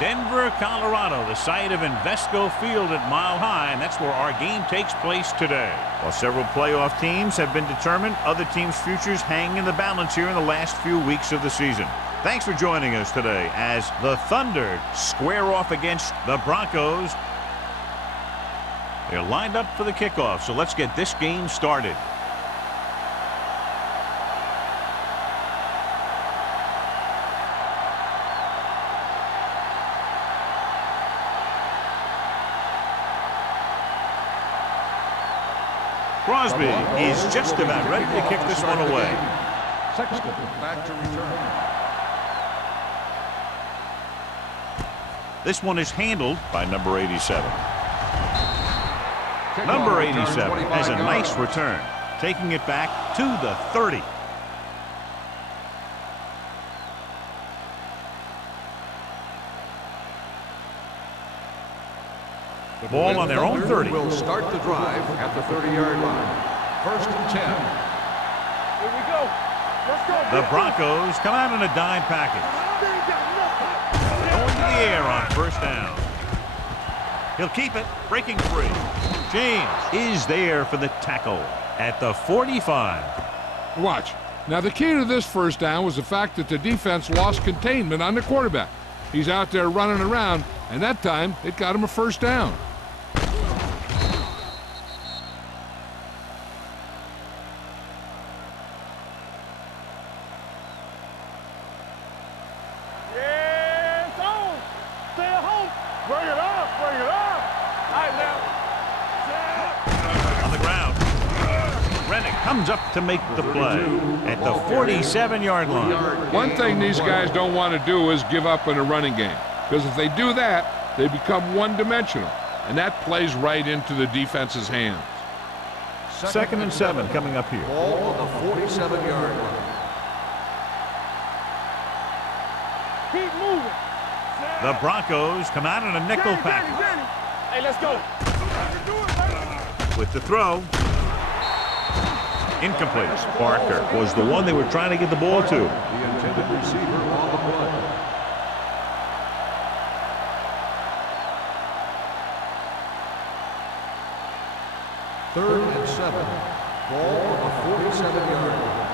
Denver, Colorado, the site of Invesco Field at Mile High, and that's where our game takes place today. While several playoff teams have been determined, other teams' futures hang in the balance here in the last few weeks of the season. Thanks for joining us today as the Thunder square off against the Broncos. They're lined up for the kickoff, so let's get this game started. Crosby is just about ready to kick this one away. Sexton back to return. This one is handled by number 87. Number 87 has a nice return, taking it back to the 30. The ball on their own 30. Will start the drive at the 30-yard line. 1st and 10. Here we go. Let's go. The Broncos come out in a dime package. Going to the air on 1st down. He'll keep it, breaking free. James is there for the tackle at the 45. Watch. Now, the key to this 1st down was the fact that the defense lost containment on the quarterback. He's out there running around, and that time it got him a 1st down. Comes up to make the play at the 47-yard line. One thing these guys don't want to do is give up in a running game, because if they do that, they become one-dimensional, and that plays right into the defense's hands. 2nd and 7 coming up here. Ball on the 47-yard line. Keep moving. The Broncos come out in a nickel package. Hey, let's go. With the throw. Incomplete. Parker was the one they were trying to get the ball to. The intended receiver on the play. Third and 7. Ball on the 47-yard line.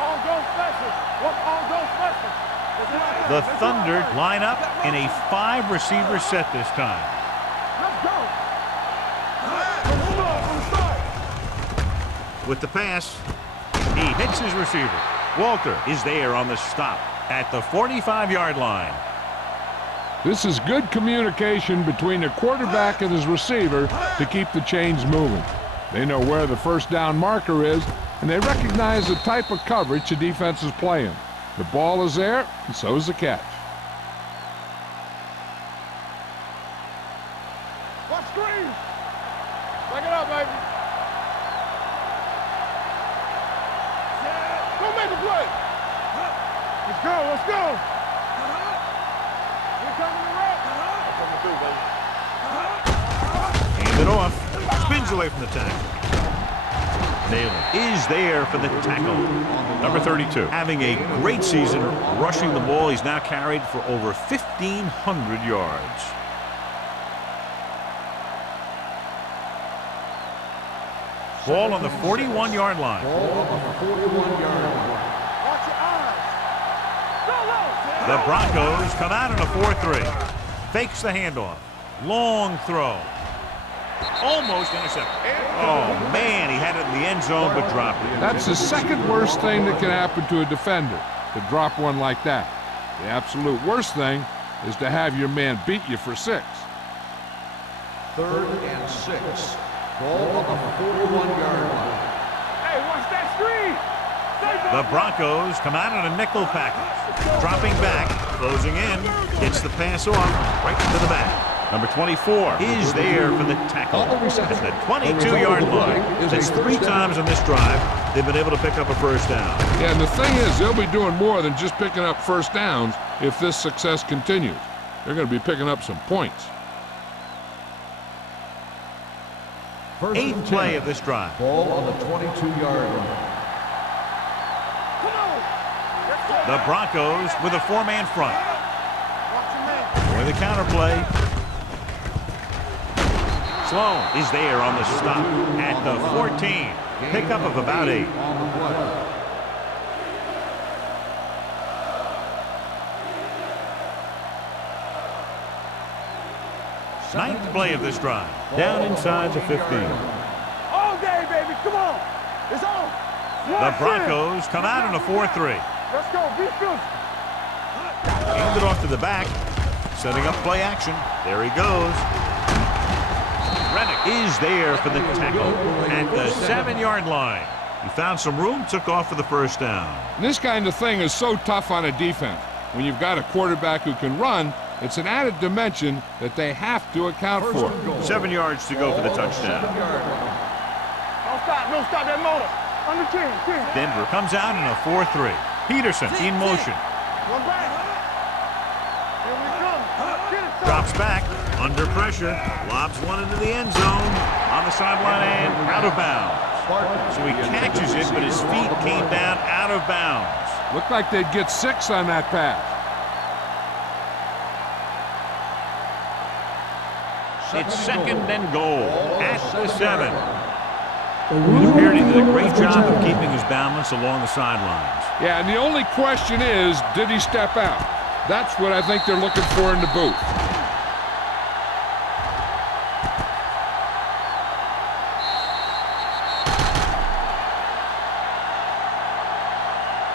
On go special. What's on go special? The Thunder line up in a 5-receiver set this time. Let's go. With the pass, he hits his receiver. Walter is there on the stop at the 45-yard line. This is good communication between the quarterback and his receiver to keep the chains moving. They know where the 1st down marker is, and they recognize the type of coverage the defense is playing. The ball is there, and so is the catch. What screen? Back it up, baby. Go make a play. Let's go, let's go. We're coming around. Coming through, baby. Hand it off. Spins away from the tackle. Nalen is there for the tackle. Number 32. Having a great season rushing the ball. He's now carried for over 1,500 yards. Ball on the 41-yard line. Ball on the 41-yard line. Watch your eyes. Go low. The Broncos come out in a 4-3. Fakes the handoff. Long throw. Almost intercepted. Oh, man, he had it in the end zone but dropped it. That's the second worst thing that can happen to a defender, to drop one like that. The absolute worst thing is to have your man beat you for 6. 3rd and 6. Ball on the 41-yard line. Hey, watch that screen. The Broncos come out in a nickel package. Dropping back, closing in, gets the pass off right to the back. Number 24 is there for the tackle at the 22-yard line. That's 3 times on this drive they've been able to pick up a 1st down. Yeah, and the thing is, they'll be doing more than just picking up 1st downs if this success continues. They're going to be picking up some points. 8th play of this drive. Ball on the 22-yard line. The Broncos with a 4-man front. Watch your man. Going With a counter play. Sloan is there on the stop at the 14. Pickup of about 8. Ninth play of this drive. Down inside the 15. All day, baby. Come on. It's on. The Broncos come out in a 4-3. Let's go. Be physical. Handed off to the back. Setting up play action. There he goes. Rennick is there for the tackle at the 7-yard line. He found some room, took off for the first down. This kind of thing is so tough on a defense. When you've got a quarterback who can run, it's an added dimension that they have to account for. 7 yards to go for the touchdown. Don't stop that motor. Under 10. Denver comes out in a 4-3. Peterson in motion. One back. Here we come. Get it, son. Drops back, under pressure, lobs one into the end zone, on the sideline and out of bounds. So he catches it, but his feet came down out of bounds. Looked like they'd get 6 on that pass. It's second and goal at the 7. Beardy did a great job of keeping his balance along the sidelines. Yeah, and the only question is, did he step out? That's what I think they're looking for in the booth.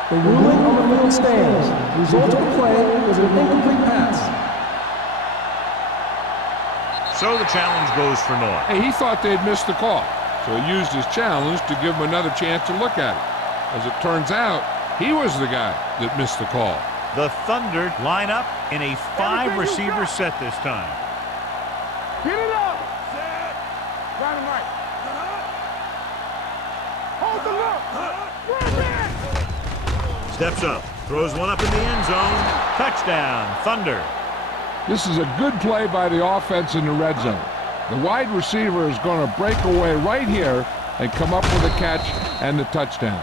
The ruling on the field stands. The result of the play was an incomplete pass. So the challenge goes for North. Hey, he thought they'd missed the call, so he used his challenge to give him another chance to look at it. As it turns out, he was the guy that missed the call. The Thunder line up in a 5-receiver set this time. Get it up. Set. Right and right. Hold the look. Run back. Steps up, throws one up in the end zone. Touchdown, Thunder. This is a good play by the offense in the red zone. The wide receiver is going to break away right here and come up with a catch and the touchdown.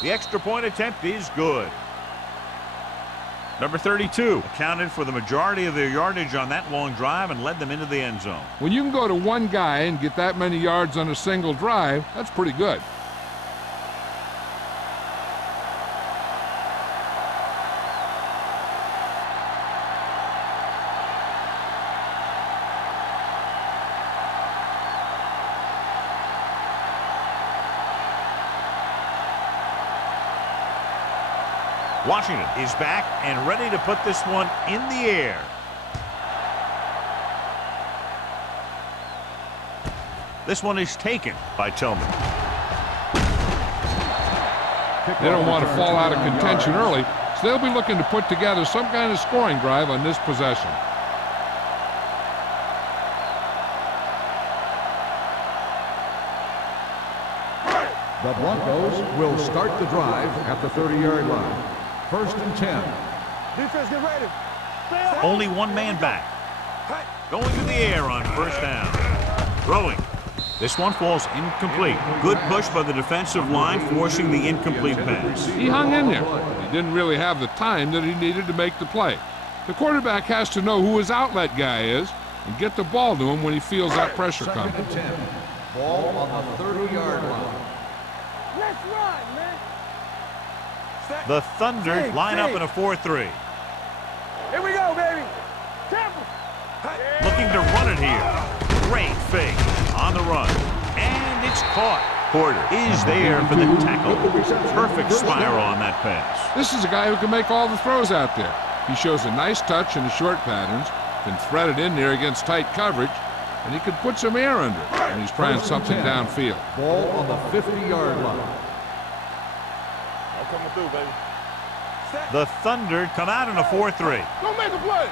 The extra point attempt is good. Number 32 accounted for the majority of their yardage on that long drive and led them into the end zone. When you can go to one guy and get that many yards on a single drive, that's pretty good. Washington is back and ready to put this one in the air. This one is taken by Tillman. They don't want to fall out of contention early, so they'll be looking to put together some kind of scoring drive on this possession. The Broncos will start the drive at the 30-yard line. 1st and 10. Defense, get ready. Only one man back. Going to the air on first down. Throwing. This one falls incomplete. Good push by the defensive line, forcing the incomplete pass. He hung in there. He didn't really have the time that he needed to make the play. The quarterback has to know who his outlet guy is and get the ball to him when he feels that pressure coming. 2nd and 10. Ball on the 30-yard line. Let's run, man. The Thunder line up in a 4-3. Here we go, baby. Temple. Looking to run it here. Great fake on the run. And it's caught. Porter is there for the tackle. Perfect spiral on that pass. This is a guy who can make all the throws out there. He shows a nice touch in the short patterns, can thread it in there against tight coverage, and he can put some air under it when he's trying something downfield. Ball on the 50-yard line. I'm coming through, baby. The Thunder come out in a 4-3. Don't make a play.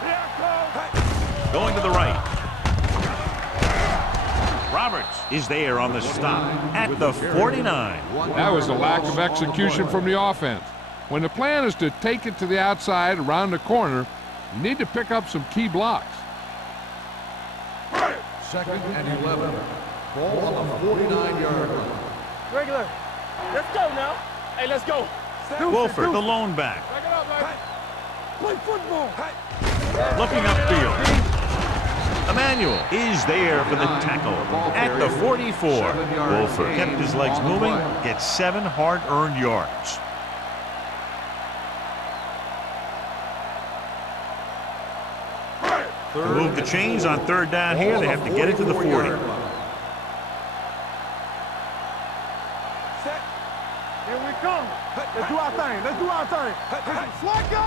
Here I come. Going to the right. Roberts is there on the stop at the 49. That was a lack of execution from the offense. When the plan is to take it to the outside around the corner, you need to pick up some key blocks. 2nd and 11. Ball on the 49-yard line. Regular. Let's go now. Hey, let's go. Wolford, the lone back. Back it up, man. Play football. Looking upfield. Emmanuel is there for the tackle at the 44. Wolford kept his legs moving, gets 7 hard-earned yards. To move the chains on 3rd down here, they have to get it to the 40. Here we come. Let's do our thing. Let's do our thing. Let's go.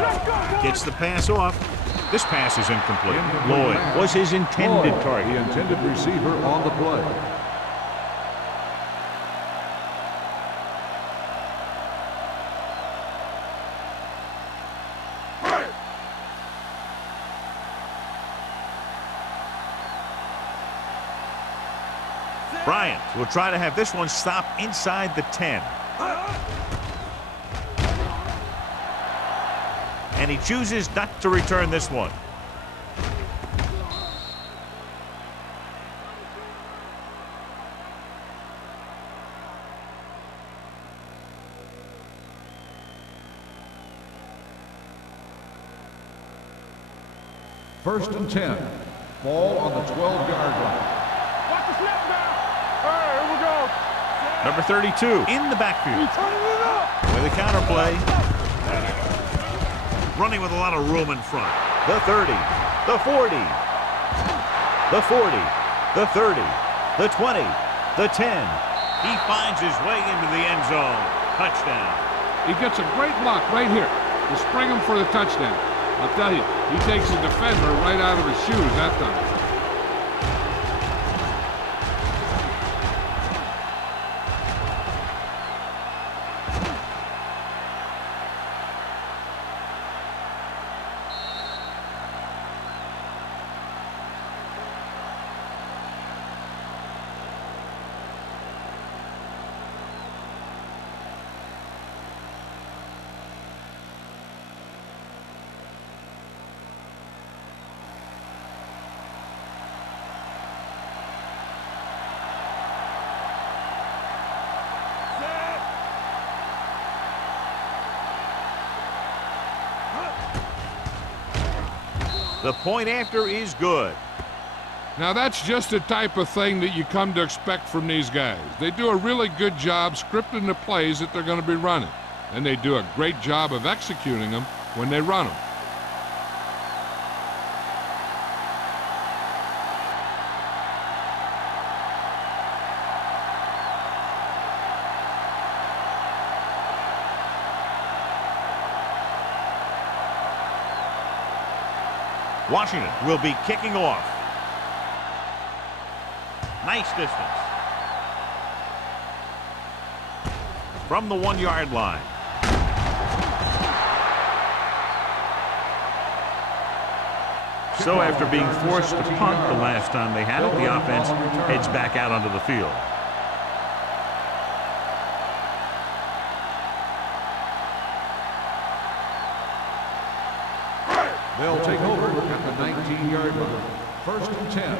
Let's go. Gets the pass off. This pass is incomplete. Lloyd was his intended target. The intended receiver on the play. Bryant will try to have this one stop inside the 10. And he chooses not to return this one. First and 10. Ball on the 12-yard line. Watch the snap now. All right, here we go. Number 32 in the backfield. Turning it up. With a counterplay. Running with a lot of room in front. The 30, the 40, the 40, the 30, the 20, the 10. He finds his way into the end zone. Touchdown. He gets a great block right here to spring him for the touchdown. I'll tell you, he takes the defender right out of his shoes that time. The point after is good. Now that's just the type of thing that you come to expect from these guys. They do a really good job scripting the plays that they're going to be running. And they do a great job of executing them when they run them. Washington will be kicking off. Nice distance. From the 1-yard line. So after being forced to punt the last time they had it, the offense heads back out onto the field. They'll take over at the 19-yard line. First and 10.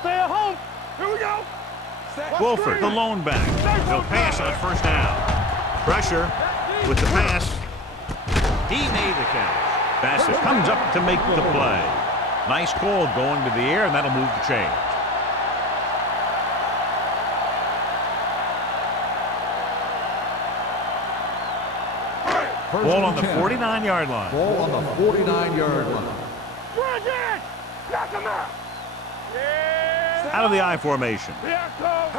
Stay at home. Here we go. Wolford, the lone back. He'll pass on 1st down. Pressure with the pass. He made the catch. Bassett comes up to make the play. Nice call going to the air, and that'll move the chains. Ball on the 49-yard line. Ball on the 49-yard line. Bring it. Knock him out. Yeah. Out of the I formation. Here it comes.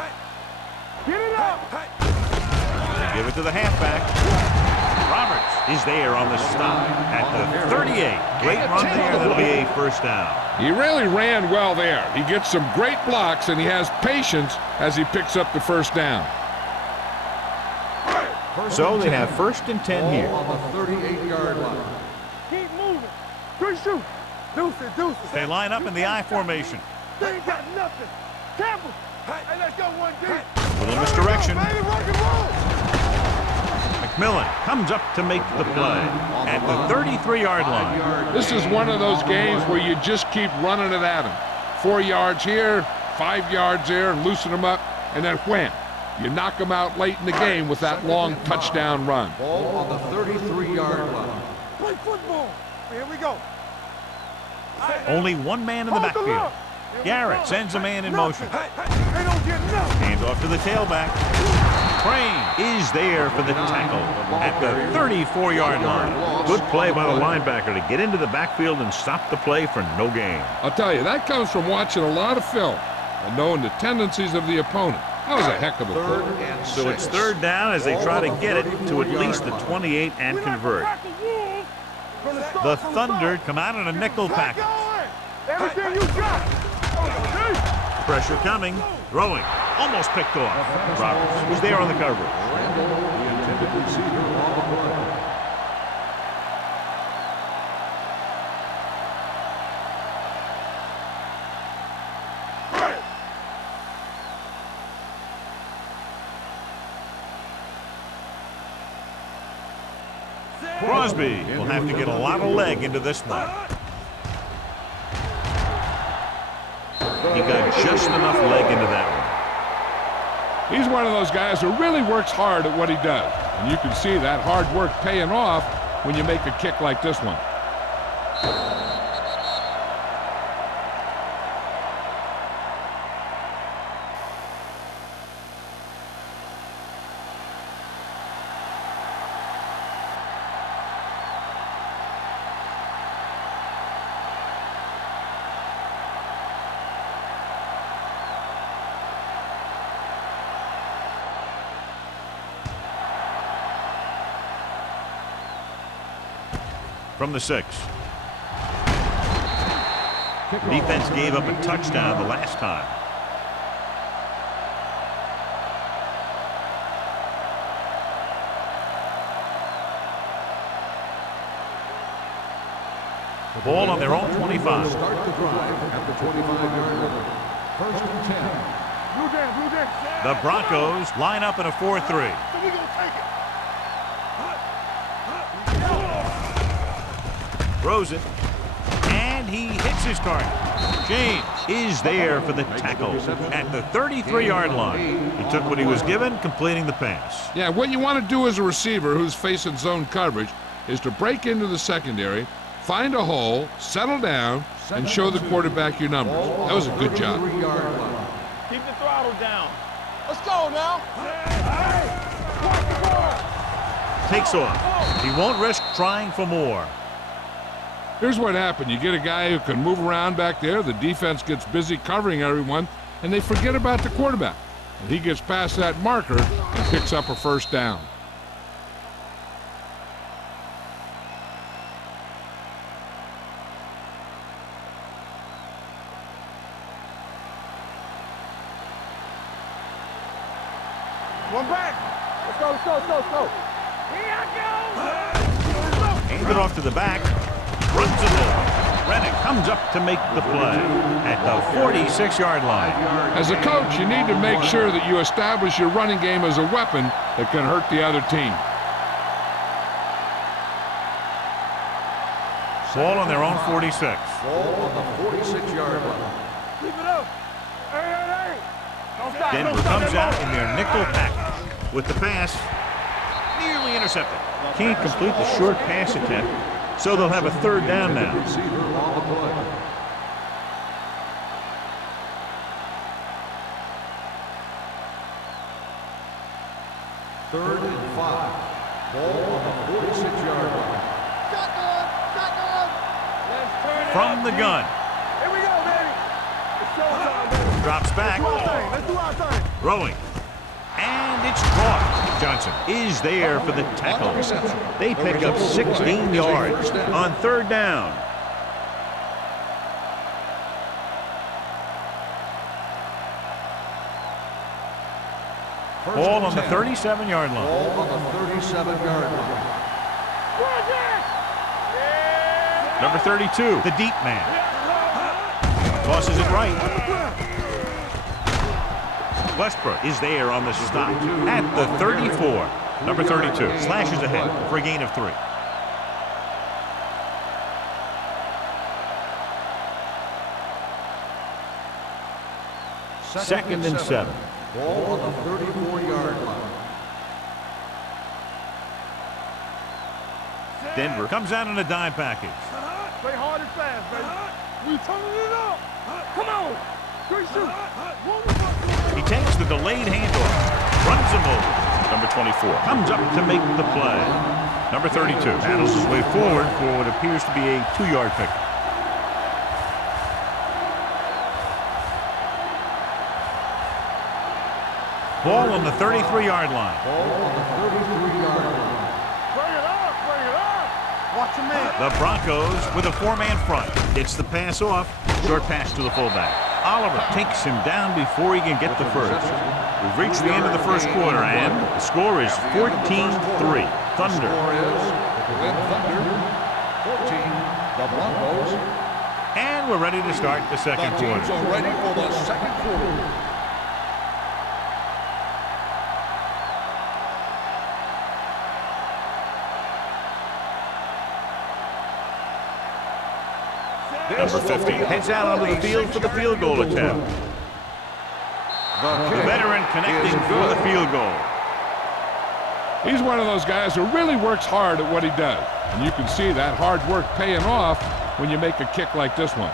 Get it up. They give it to the halfback. Roberts is there on the stop at the 38. Great run there. That'll be a 1st down. He really ran well there. He gets some great blocks, and he has patience as he picks up the 1st down. So they have 1st and 10 here. On the 38-yard line. Keep moving. Good shoot. Deuce it, deuce it. They line up in the I formation. They ain't got nothing. Campbell. Hey, let's go one deep. Little misdirection. Baby, rock and roll. McMillan comes up to make the play at the 33-yard line. This is one of those games where you just keep running it at them. 4 yards here, 5 yards there, and loosen them up, and then wham. You knock them out late in the game with that long touchdown run. Ball on the 33-yard line. Play football. Here we go. Only one man in the backfield. Garrett sends a man in motion. They don't get nothing. Hands off to the tailback. Crane is there for the tackle at the 34-yard line. Good play by the linebacker to get into the backfield and stop the play for no gain. I'll tell you, that comes from watching a lot of film and knowing the tendencies of the opponent. That was a heck of a play. So it's third down as they try to get it to at least the 28 and convert. The Thunder come out in a nickel package. Everything you got. Pressure coming. Throwing. Almost picked off. Roberts was there on the coverage. Randall, the intended receiver on the play. Crosby will have to get a lot of leg into this one. He got just enough leg into that one. He's one of those guys who really works hard at what he does. And you can see that hard work paying off when you make a kick like this one. From the 6. Defense gave up a touchdown the last time. The ball on their own 25. Start the drive at the 25-yard line. First and 10. Blue down, blue down. The Broncos line up in a 4-3. So we gonna take it. Throws it, and he hits his target. James is there for the tackle at the 33-yard line. He took what he was given, completing the pass. Yeah, what you want to do as a receiver who's facing zone coverage is to break into the secondary, find a hole, settle down, and show the quarterback your numbers. That was a good job. Keep the throttle down. Let's go now. Takes off. He won't risk trying for more. Here's what happened. You get a guy who can move around back there. The defense gets busy covering everyone, and they forget about the quarterback. And he gets past that marker and picks up a first down. One back. Let's go, let's go, let's go, let's go. Here I go. Hands it off to the back. Runs it over. Reddick comes up to make the play at the 46-yard line. As a coach, you need to make sure that you establish your running game as a weapon that can hurt the other team. Ball on their own 46. Ball on the 46-yard line. Keep it up. Hey, hey, hey. Don't stop, Denver don't stop comes that out in their nickel package with the pass. Nearly intercepted. Can't complete the short pass attempt, so they'll have a third down now. Receiver on the play. Third and 5. Ball on the 46-yard line. Shotgun, shotgun. Let's turn it From up, the G. gun. Here we go, baby. It's showtime, baby. Drops back. Let's do our thing. Let's do our thing. Throwing. And it's caught. Johnson is there for the tackle. They pick up 16 yards on third down. Ball on the 37-yard line. Ball on the 37-yard line. Number 32, the deep man. Tosses it right. Westbrook is there on the stop at the 34. Number 32 slashes ahead for a gain of 3. Second and 7. Ball on the 34-yard line. Denver comes out in a dime package. Play hard and fast, baby. We turning it up. Come on. Great shoot. He takes the delayed handoff, runs him over. Number 24 comes up to make the play. Number 32 battles his way forward for what appears to be a 2-yard pickup. Ball on the 33-yard line. Ball on the 33-yard line. Bring it up. Bring it up. Watch him in. The Broncos with a 4-man front. Gets the pass off. Short pass to the fullback. Oliver takes him down before he can get the first. We've reached the end of the first quarter, and the score is 14-3. Thunder. The score is the Lynn Thunder, 14, the Broncos. And we're ready to start the second The teams quarter. are ready for the second quarter. Number 50 heads out onto the field for the field goal attempt. The veteran connecting for the field goal. He's one of those guys who really works hard at what he does. And you can see that hard work paying off when you make a kick like this one.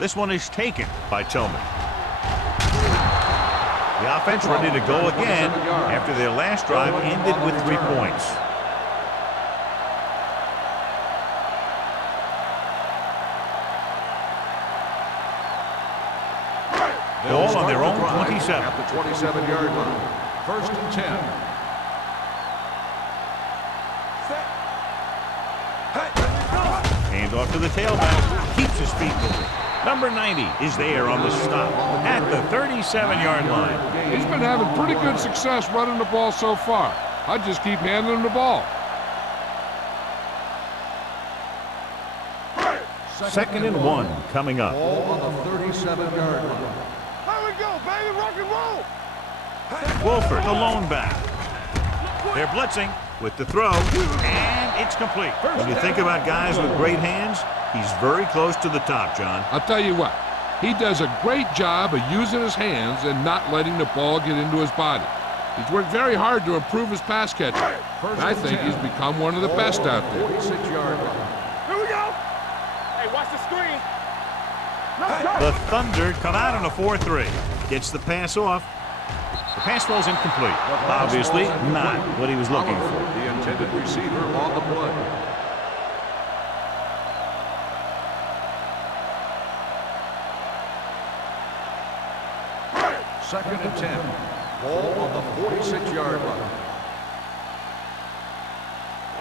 This one is taken by Tillman. The offense ready to go again after their last drive ended with 3 points. Ball on their own 27. At the 27-yard line. First and 10. Hand off to the tailback. Keeps his feet moving. Number 90 is there on the stop at the 37-yard line. He's been having pretty good success running the ball so far. I just keep handing him the ball. Second and 1 coming up. Ball on the 37-yard line. Here we go, baby. Rock and roll. Wolford, the lone back. They're blitzing with the throw, and it's complete. When you think about guys with great hands, he's very close to the top, John. I'll tell you what, he does a great job of using his hands and not letting the ball get into his body. He's worked very hard to improve his pass catching, and I think he's become one of the best out there. 46-yard line. Here we go. Hey, watch the screen. Let's go. The Thunder come out on a 4-3. Gets the pass off. The pass falls incomplete. Obviously not what he was looking for. The intended receiver on the play. Second and 10. Ball on the 46-yard line.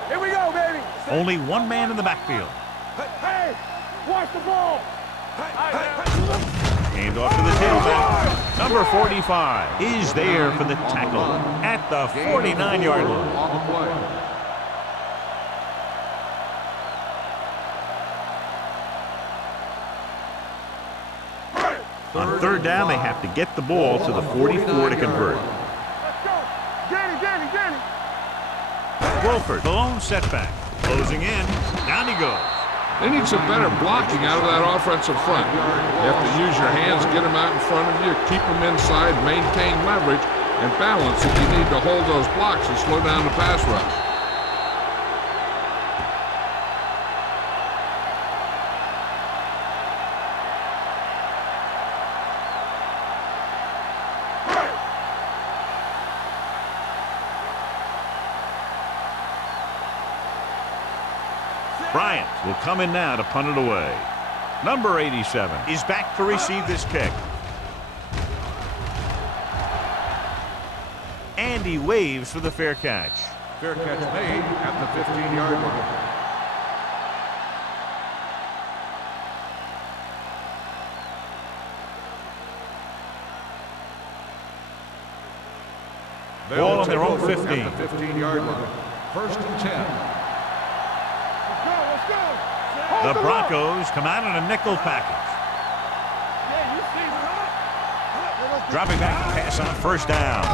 Here we go, baby. Only one man in the backfield. Hey, watch the ball. Hand off to the tailback. Number 45 is there for the tackle at the 49-yard line. On the play. On third down, they have to get the ball to the 44 to convert. Let's go. Danny. Wolford, the lone setback. Closing in. Down he goes. They need some better blocking out of that offensive front. You have to use your hands, get them out in front of you, keep them inside, maintain leverage, and balance if you need to hold those blocks and slow down the pass rush. Bryant will come in now to punt it away. Number 87 is back to receive this kick. And he waves for the fair catch. Fair catch made at the 15-yard line. Ball on their own 15. At the 15-yard line. First and 10. Let's go. The Broncos come out in a nickel package. Dropping back to pass on first down.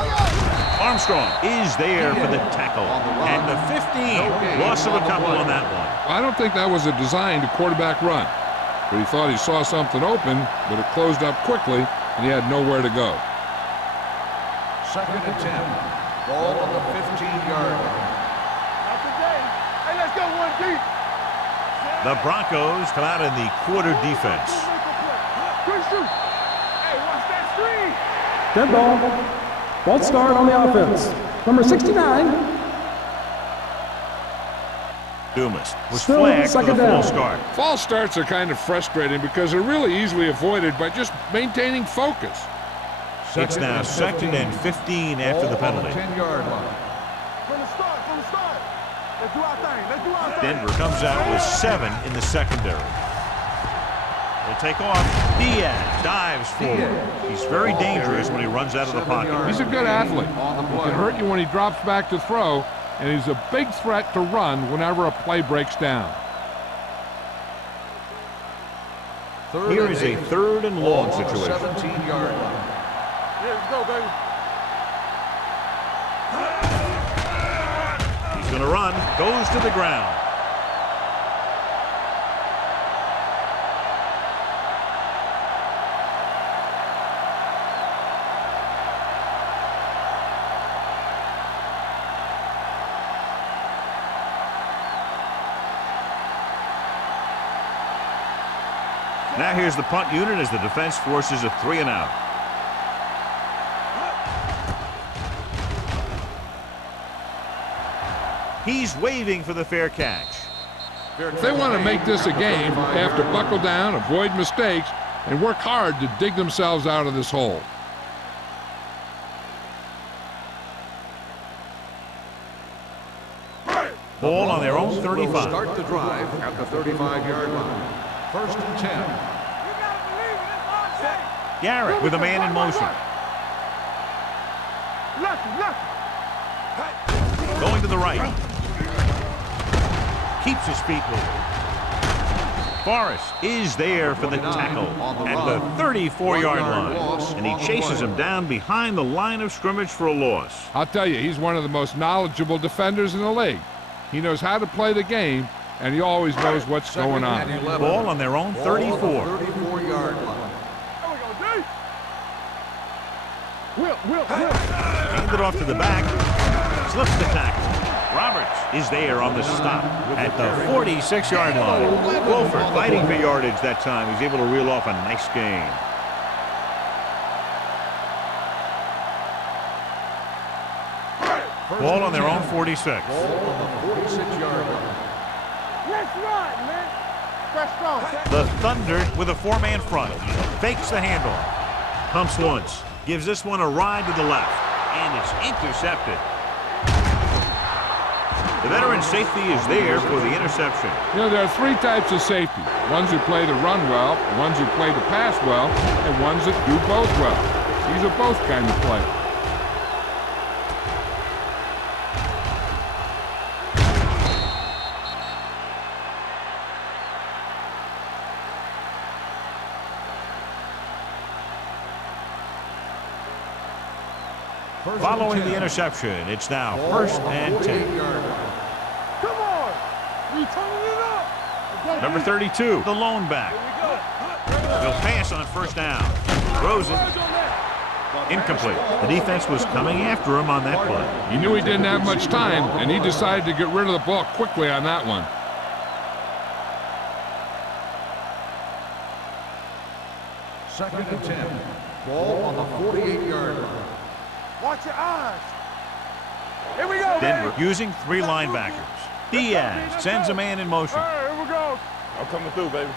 Armstrong is there for the tackle. And the 15. Loss of a couple on that one. I don't think that was a designed quarterback run. But he thought he saw something open, but it closed up quickly, and he had nowhere to go. Second and 10. Ball on the 15-yard line. Not today. Hey, let's go one deep. The Broncos come out in the quarter defense. Good shoot. Hey, watch that screen. Dead ball. False start on the offense. Number 69. Dumas was Still flagged for the second down. false start. False starts are kind of frustrating because they're really easily avoided by just maintaining focus. It's now second and 15 after the penalty. 10-yard line. From the start. Let's do our thing. Let's do our thing. Denver comes out with 7 in the secondary. Will take off. Diaz dives forward. He's very dangerous when he runs out of the pocket. He's a good athlete. He can hurt you when he drops back to throw, and he's a big threat to run whenever a play breaks down. Here is a third and long situation. 17-yard line. Yeah, let's go, baby. He's going to run. Goes to the ground. Now here's the punt unit as the defense forces a 3 and out. He's waving for the fair catch. If they want to make this a game, they have to buckle down, avoid mistakes, and work hard to dig themselves out of this hole. Ball on their own 35. Start the drive at the 35-yard line. First and 10. Garrett with a man in motion. Going to the right. Keeps his feet moving. Forrest is there for the tackle at the 34-yard line. And he chases him down behind the line of scrimmage for a loss. I'll tell you, he's one of the most knowledgeable defenders in the league. He knows how to play the game, and he always knows what's going on. Ball on their own 34. 34-yard line. Hand it off to the back. Slips the tackle. Roberts is there on the stop at the 46-yard line. Wolford fighting for yardage that time. He's able to reel off a nice gain. Ball on their own 46. Ball on the 46-yard line. Let's run, man. Fresh strong. The Thunder with a 4-man front. Fakes the handoff. Pumps once. Gives this one a ride to the left. And it's intercepted. The veteran safety is there for the interception. You know, there are 3 types of safety. Ones who play the run well, ones who play the pass well, and ones that do both well. These are both kind of players. Following the interception, it's now first and 10. Come on. We turning it up. Number 32, the lone back. He'll pass on first down. Throws it. Incomplete. The defense was coming after him on that play. He knew he didn't have much time, and he decided to get rid of the ball quickly on that one. Second and 10. Ball on the 48-yard line. Watch your eyes. Here we go, Denver baby. using 3 linebackers. Diaz sends a man in motion. Here I'm coming through, baby.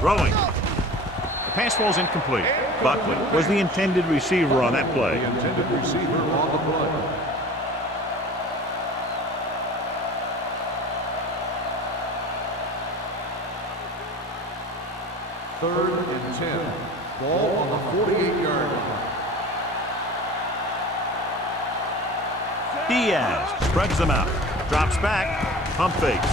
Throwing. The pass falls incomplete. Buckley was the intended receiver on that play. The intended receiver on the play. Third and 10. Ball on the 48-yard line. Diaz spreads them out. Drops back. Pump fakes.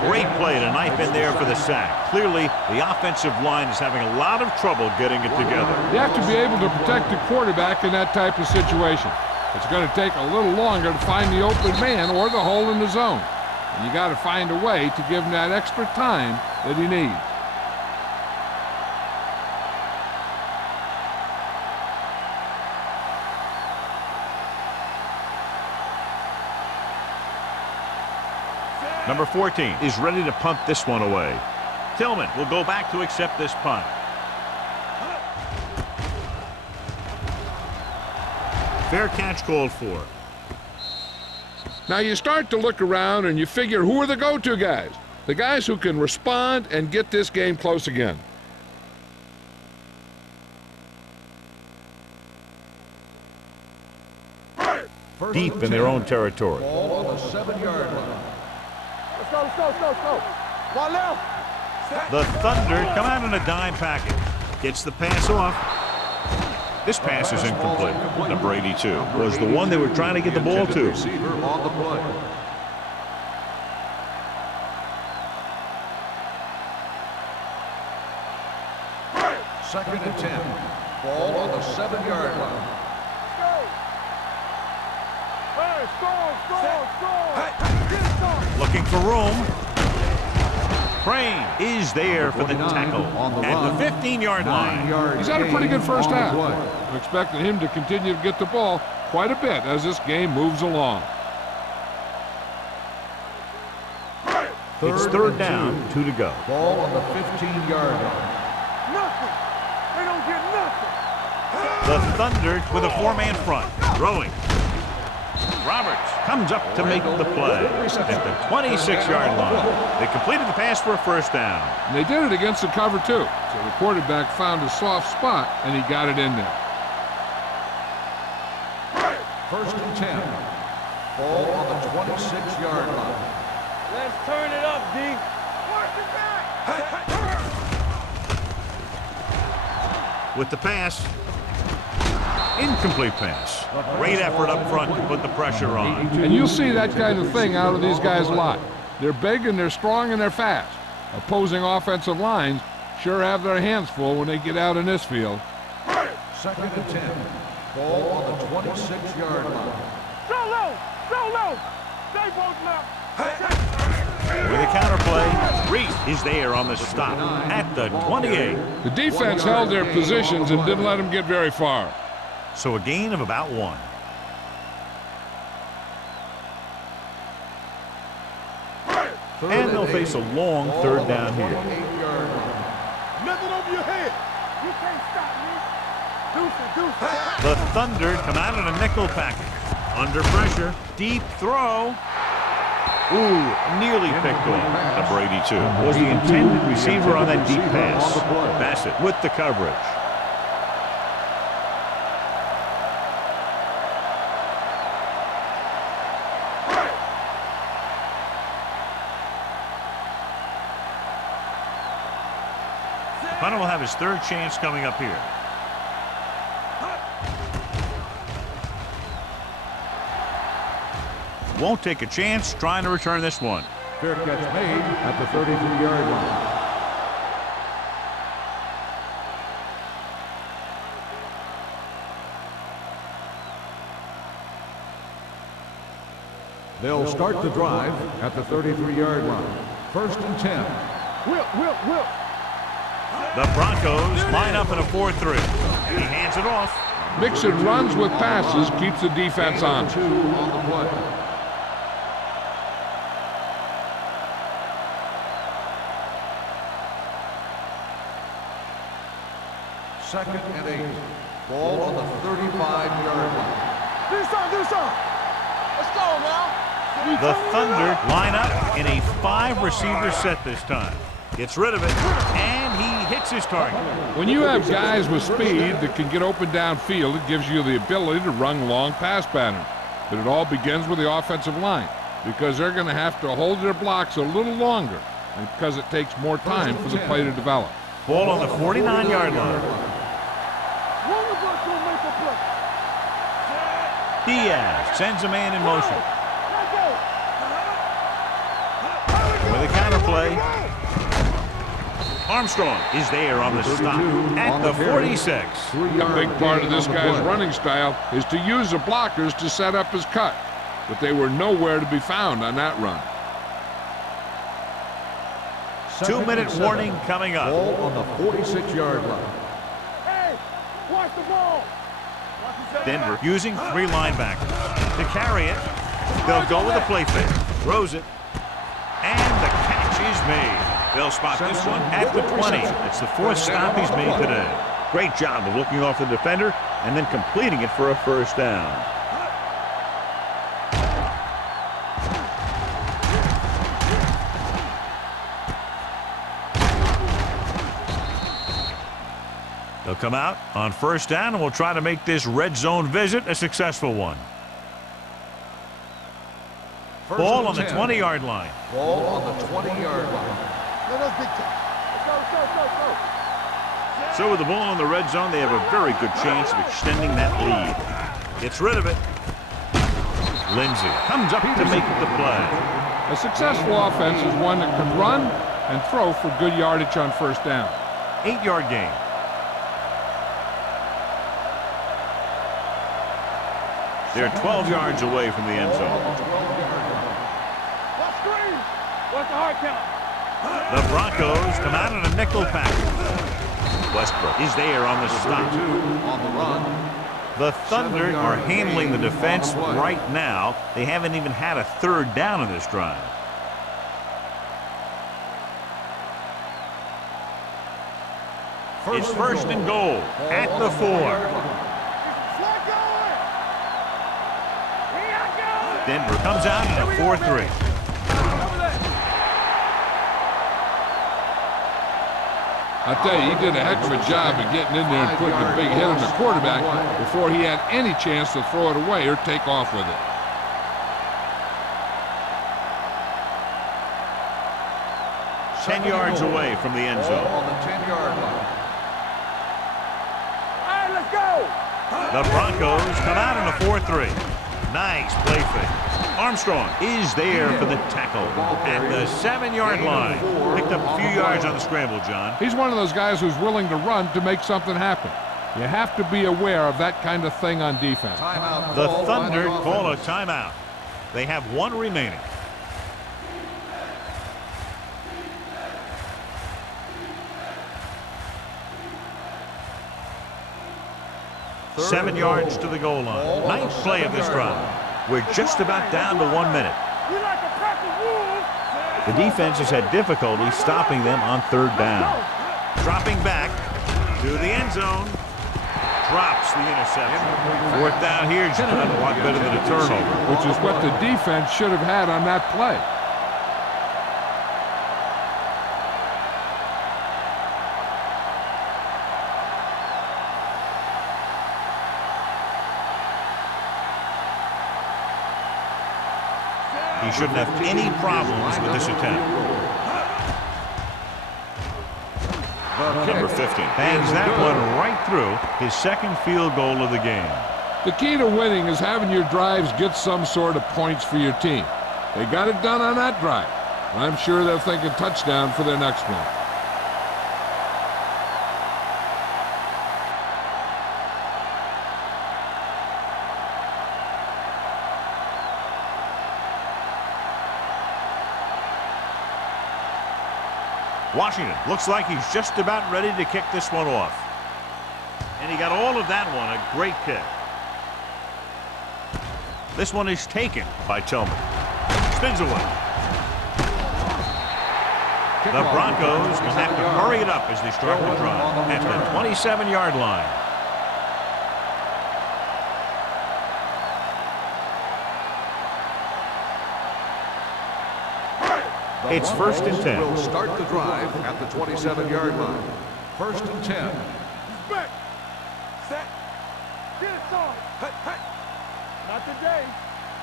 Great play to knife in there for the sack. Clearly, the offensive line is having a lot of trouble getting it together. You have to be able to protect the quarterback in that type of situation. It's going to take a little longer to find the open man or the hole in the zone. And you got to find a way to give him that extra time that he needs. Number 14 is ready to punt this one away. Tillman will go back to accept this punt. Fair catch called for. Now you start to look around and you figure, who are the go-to guys? The guys who can respond and get this game close again. Deep in their own territory. Ball on the 7-yard line. Let's go. One left. The Thunder come out in a dime packet. Gets the pass off. This pass is incomplete. Number 82 was the one they were trying to get the ball to. Receiver on the play. Second and 10. Ball on the 7-yard line. Hey, score. Looking for room. Crane is there for the tackle at the 15-yard line. He's had a pretty good first half. I'm expecting him to continue to get the ball quite a bit as this game moves along. It's third down, 2 to go. Ball on the 15-yard line. Nothing. They don't get nothing. The Thunder with a 4-man front. Throwing. Roberts comes up to make the play at the 26-yard line. They completed the pass for a first down. And they did it against the cover, too. So the quarterback found a soft spot, and he got it in there. First and 10. Ball on the 26-yard line. Let's turn it up, D. With the pass. Incomplete pass. Great effort up front to put the pressure on. And you'll see that kind of thing out of these guys a lot. They're big and they're strong and they're fast. Opposing offensive lines sure have their hands full when they get out in this field. Second and 10. Ball on the 26-yard line. Go low. Stay both left. With a counterplay, Reese is there on the stop at the 28. The defense held their positions and didn't let them get very far. So a gain of about 1. And they'll face a long third down here. Nothing over your head. You can't stop me. Deuce. The Thunder come out in a nickel package. Under pressure, deep throw. Ooh, nearly picked off. Number 82 was the intended receiver on that deep pass. Bassett with the coverage. Hunter will have his third chance coming up here. Won't take a chance trying to return this one. Fair catch made at the 33-yard line. They'll start the drive at the 33-yard line. First and 10. Whip. The Broncos line up in a 4-3. He hands it off. Mixing runs with passes keeps the defense on. 2 on the play. Second and 8. Ball on the 35-yard line. Do something. Let's go now. The Thunder line up in a 5-receiver set this time. Gets rid of it, and he hits his target. When you have guys with speed that can get open downfield, it gives you the ability to run long pass patterns. But it all begins with the offensive line, because they're going to have to hold their blocks a little longer, and because it takes more time for the play to develop. Ball on the 49-yard line. Diaz sends a man in motion. With a counter play. Armstrong is there on the stop at the 46. A big part of this guy's running style is to use the blockers to set up his cut, but they were nowhere to be found on that run. 2-minute warning coming up. Ball on the 46-yard line. Hey, watch the ball. Denver using 3 linebackers to carry it. They'll go with a play fake. Throws it. And the catch is made. They'll spot this one at the 20. It's the 4th stop he's made today. Great job of looking off the defender and then completing it for a first down. They'll come out on first down, and we'll try to make this red zone visit a successful one. Ball on the 20-yard line. Ball on the 20-yard line. So with the ball in the red zone, they have a very good chance of extending that lead. Gets rid of it. Lindsey comes up to make the play. A successful offense is one that can run and throw for good yardage on first down. 8-yard gain. They're 12 yards away from the end zone. What's the hard count? The Broncos come out in a nickel package. Westbrook is there on the stop. On the run. The Thunder are handling the defense right now. They haven't even had a third down in this drive. It's first and goal at the 4. Denver comes out in a 4-3. I tell you, he did a heck of a job of getting in there and putting a big hit on the quarterback before he had any chance to throw it away or take off with it. Ten yards away from the end zone. On the 10-yard line. All right, let's go. The Broncos come out in a 4-3. Nice play fake. Armstrong is there for the tackle at the 7-yard line. Picked up a few yards on the scramble, John. He's one of those guys who's willing to run to make something happen. You have to be aware of that kind of thing on defense. Timeout. The Thunder call a timeout. They have 1 remaining. Seven yards to the goal line. Ninth play of this drive. We're just about down to 1 minute. The defense has had difficulty stopping them on third down. Dropping back to the end zone. Drops the interception. Fourth down here, John, a lot better than a turnover. Which is what the defense should have had on that play. He shouldn't have any problems with this attempt. Number 15 bangs that one right through, his second field goal of the game. The key to winning is having your drives get some sort of points for your team. They got it done on that drive. I'm sure they're thinking touchdown for their next one. Washington looks like he's just about ready to kick this one off. And he got all of that one, a great kick. This one is taken by Tillman. Spins away. The Broncos will have to hurry it up as they start the drive at the 27-yard line. It's first and 10. Will start the drive at the 27-yard line. First and 10. Back. Set. Get it on. Hey, hey. Not today.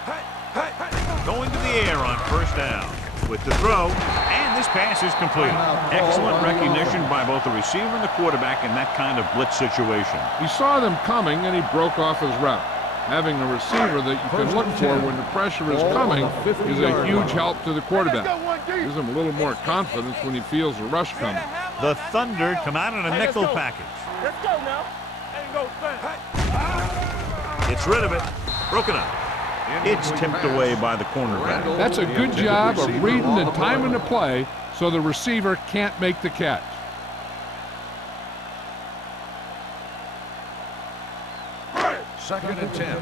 Hey, hey, hey. Going to the air on first down. With the throw, and this pass is completed. Excellent recognition by both the receiver and the quarterback in that kind of blitz situation. He saw them coming, and he broke off his route. Having a receiver that you can look for when the pressure is coming is a huge help to the quarterback. Gives him a little more confidence when he feels the rush coming. The Thunder come out in a nickel package. Let's go now. Ain't go fast. Gets rid of it. Broken up. It's tipped away by the cornerback. That's a good job of reading and timing the play so the receiver can't make the catch. Second and 10.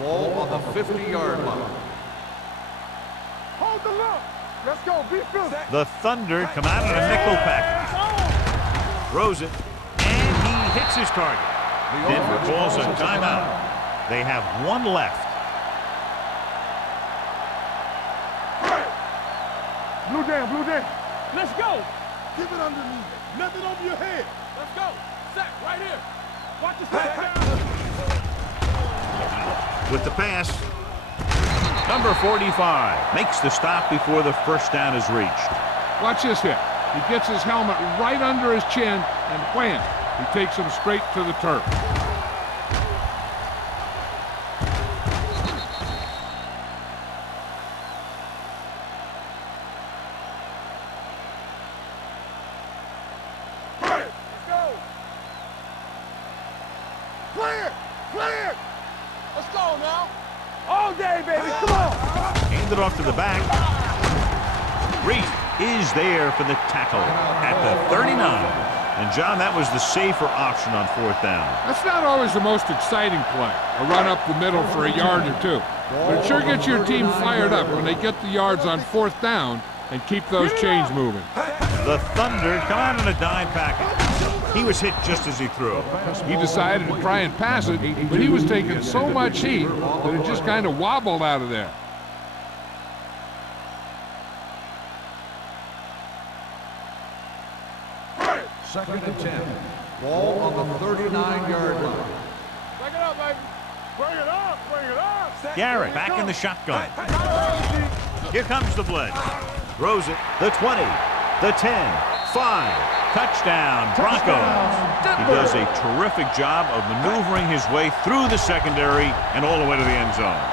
Ball on the 50-yard line. Hold the look. Let's go. Be good. The Thunder come out in a nickel package. Throws it, and he hits his target. Denver calls a timeout. They have one left. Blue down, blue down. Let's go. Keep it underneath. Nothing over your head. Let's go. Sack right here. Watch the sack down. With the pass, number 45 makes the stop before the first down is reached. Watch this hit. He gets his helmet right under his chin, and wham, he takes him straight to the turf. It off to the back. Reed is there for the tackle at the 39. And, John, that was the safer option on fourth down. That's not always the most exciting play, a run up the middle for a yard or two. But it sure gets your team fired up when they get the yards on fourth down and keep those chains moving. The Thunder come out in a dime package. He was hit just as he threw. He decided to try and pass it, but he was taking so much heat that it just kind of wobbled out of there. Second and 10. Ball on the 39-yard line. Bring it up, baby. Bring it up. Bring it up. Garrett back in the shotgun. Here comes the blitz. Throws it. The 20. The 10. 5. Touchdown, Broncos. He does a terrific job of maneuvering his way through the secondary and all the way to the end zone.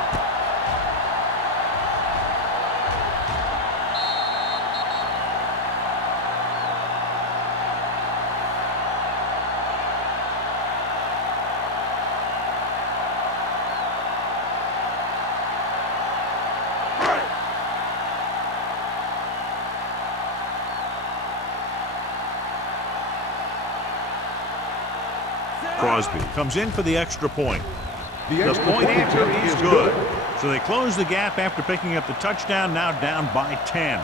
Crosby comes in for the extra point. The point answer is good. So they close the gap after picking up the touchdown, now down by 10.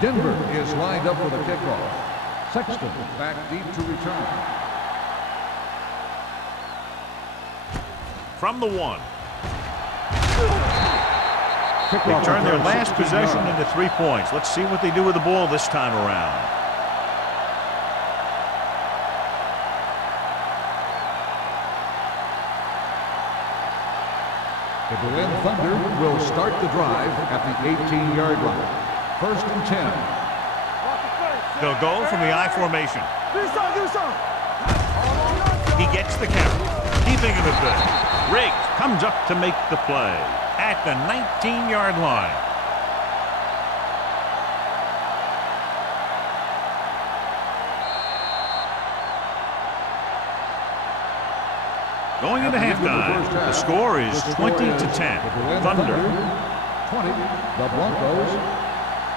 Denver is lined up for the kickoff. Sexton back deep to return. From the 1. They turn their last possession into 3 points. Let's see what they do with the ball this time around. The Berlin Thunder will start the drive at the 18-yard line. First and 10. They'll go from the I formation. Do something. He gets the carry, keeping him at bay. Riggs comes up to make the play at the 19-yard line. Going into halftime, the score is 20-10. Thunder. 20. The Broncos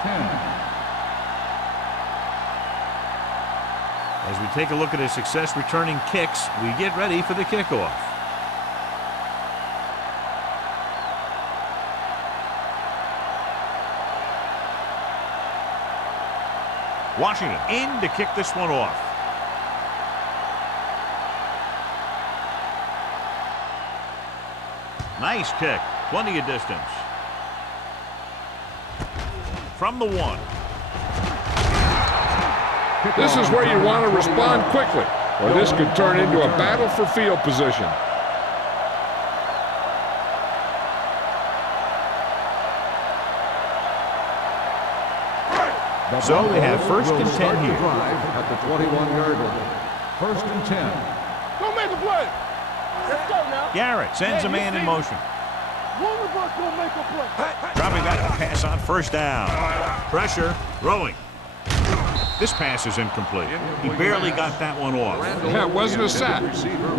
10. As we take a look at his success returning kicks, we get ready for the kickoff. Washington in to kick this one off. Nice kick. Plenty of distance. From the 1. This is where you want to respond quickly, or this could turn into a battle for field position. So they have first and 10 here. At the 21-yard line. First and 10. Go make a play. Let's go now. Garrett sends a man in motion. One of us gonna make a play. Dropping back to pass on first down. Pressure, throwing. This pass is incomplete. He barely got that one off. Yeah, it wasn't a sack.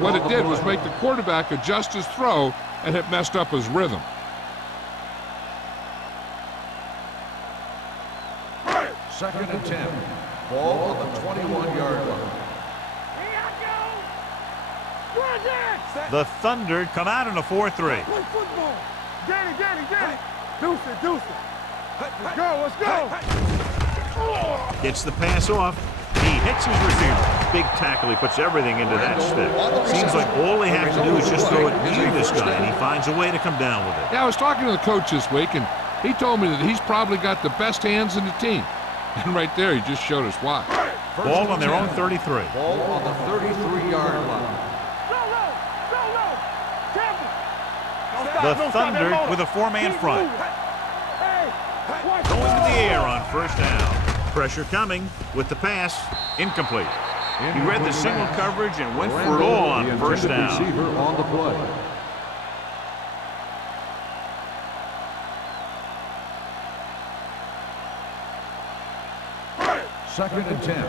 What it did was make the quarterback adjust his throw, and it messed up his rhythm. Second and 10. Ball on the 21-yard line. The Thunder come out in a 4-3. Play football. Danny. Deuce it. Let's go. Gets the pass off. He hits his receiver. Big tackle. He puts everything into that stick. Seems like all they have to do is just throw it near this guy, and he finds a way to come down with it. Yeah, I was talking to the coach this week, and he told me that he's probably got the best hands in the team. And right there, he just showed us why. Ball on their own 33. Ball on the 33-yard line. The Thunder with a 4-man front. Going to the air on first down. Pressure coming with the pass. Incomplete. He read the single coverage and went for it all on first down. Receiver on the play. Second and 10.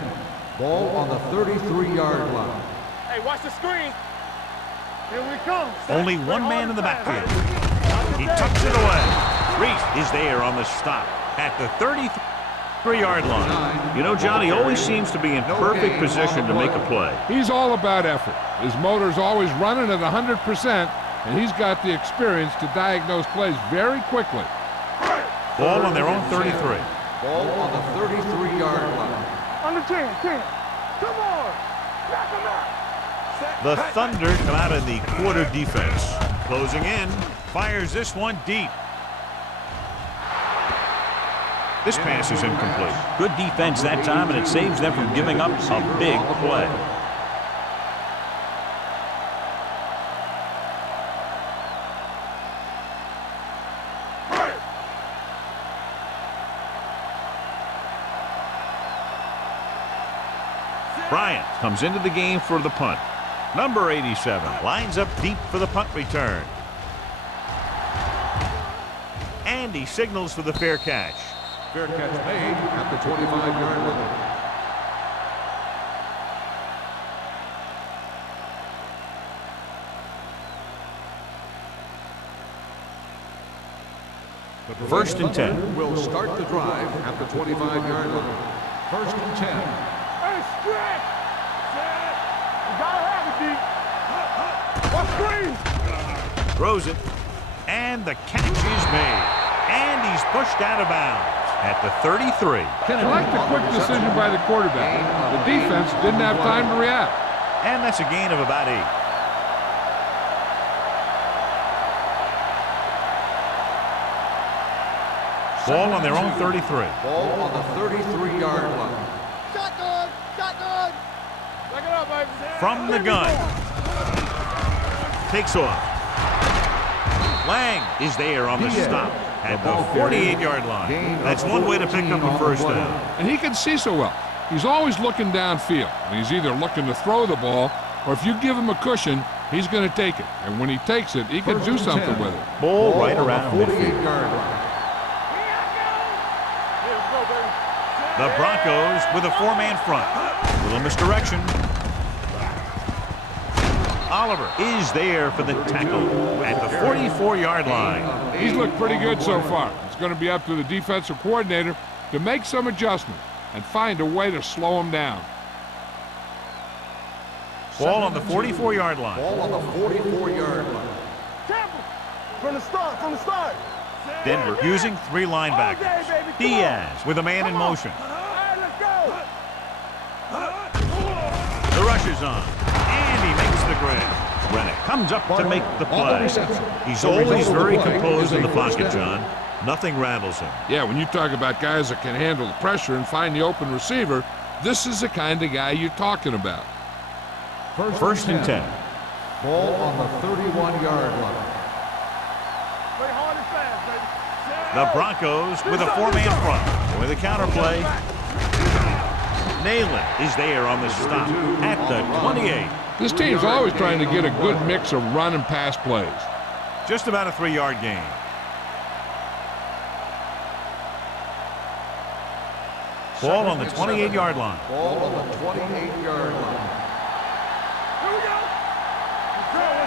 Ball on the 33-yard line. Hey, watch the screen. Here we come. Only one man in the backfield. He tucks it away. Reese is there on the stop at the 33-yard line. You know, Johnny always seems to be in perfect position to make a play. He's all about effort. His motor's always running at 100%, and he's got the experience to diagnose plays very quickly. Ball on their own 33. Ball on the 33-yard line. Under 10. Come on. Back him up. The Thunder come out in the quarter defense. Closing in. Fires this one deep. This pass is incomplete. Good defense that time, and it saves them from giving up a big play. Bryant comes into the game for the punt. Number 87 lines up deep for the punt return. And he signals for the fair catch. Fair catch made at the 25-yard line. First and 10. Will start the drive at the 25-yard line. First and 10. Hey, stretch. You gotta have it, D. What screen? Throws it. And the catch is made. And he's pushed out of bounds at the 33. I like the quick decision by the quarterback. The defense didn't have time to react. And that's a gain of about 8. Ball on their own 33. Ball on the 33-yard line. Shotgun. Back it up, baby. From the gun. Takes off. Lang is there on the stop at the 48-yard line. That's one way to pick up a first down. And he can see so well. He's always looking downfield. He's either looking to throw the ball, or if you give him a cushion, he's going to take it. And when he takes it, he can do something with it. Ball right around the midfield. 48-yard line. The Broncos with a 4-man front. Little misdirection. Oliver is there for the tackle at the 44-yard line. He's looked pretty good so far. It's going to be up to the defensive coordinator to make some adjustments and find a way to slow him down. Ball on the 44-yard line. Ball on the 44-yard line. Tampa. From the start. Denver using 3 linebackers. Diaz with a man in motion. All right, let's go. The rush is on, and he makes the grab. Rennick comes up to make the play. He's always very composed in the pocket, John. Nothing rattles him. Yeah, when you talk about guys that can handle the pressure and find the open receiver, this is the kind of guy you're talking about. First and 10. Ball on the 31-yard line. Play hard and fast, baby. The Broncos with a four-man front. With a counter play. Nayland is there on the stop at the 28. This team's always trying to get a good mix of run and pass plays. Just about a 3-yard gain. Ball on the 28-yard line. Ball on the 28-yard line. Here we go.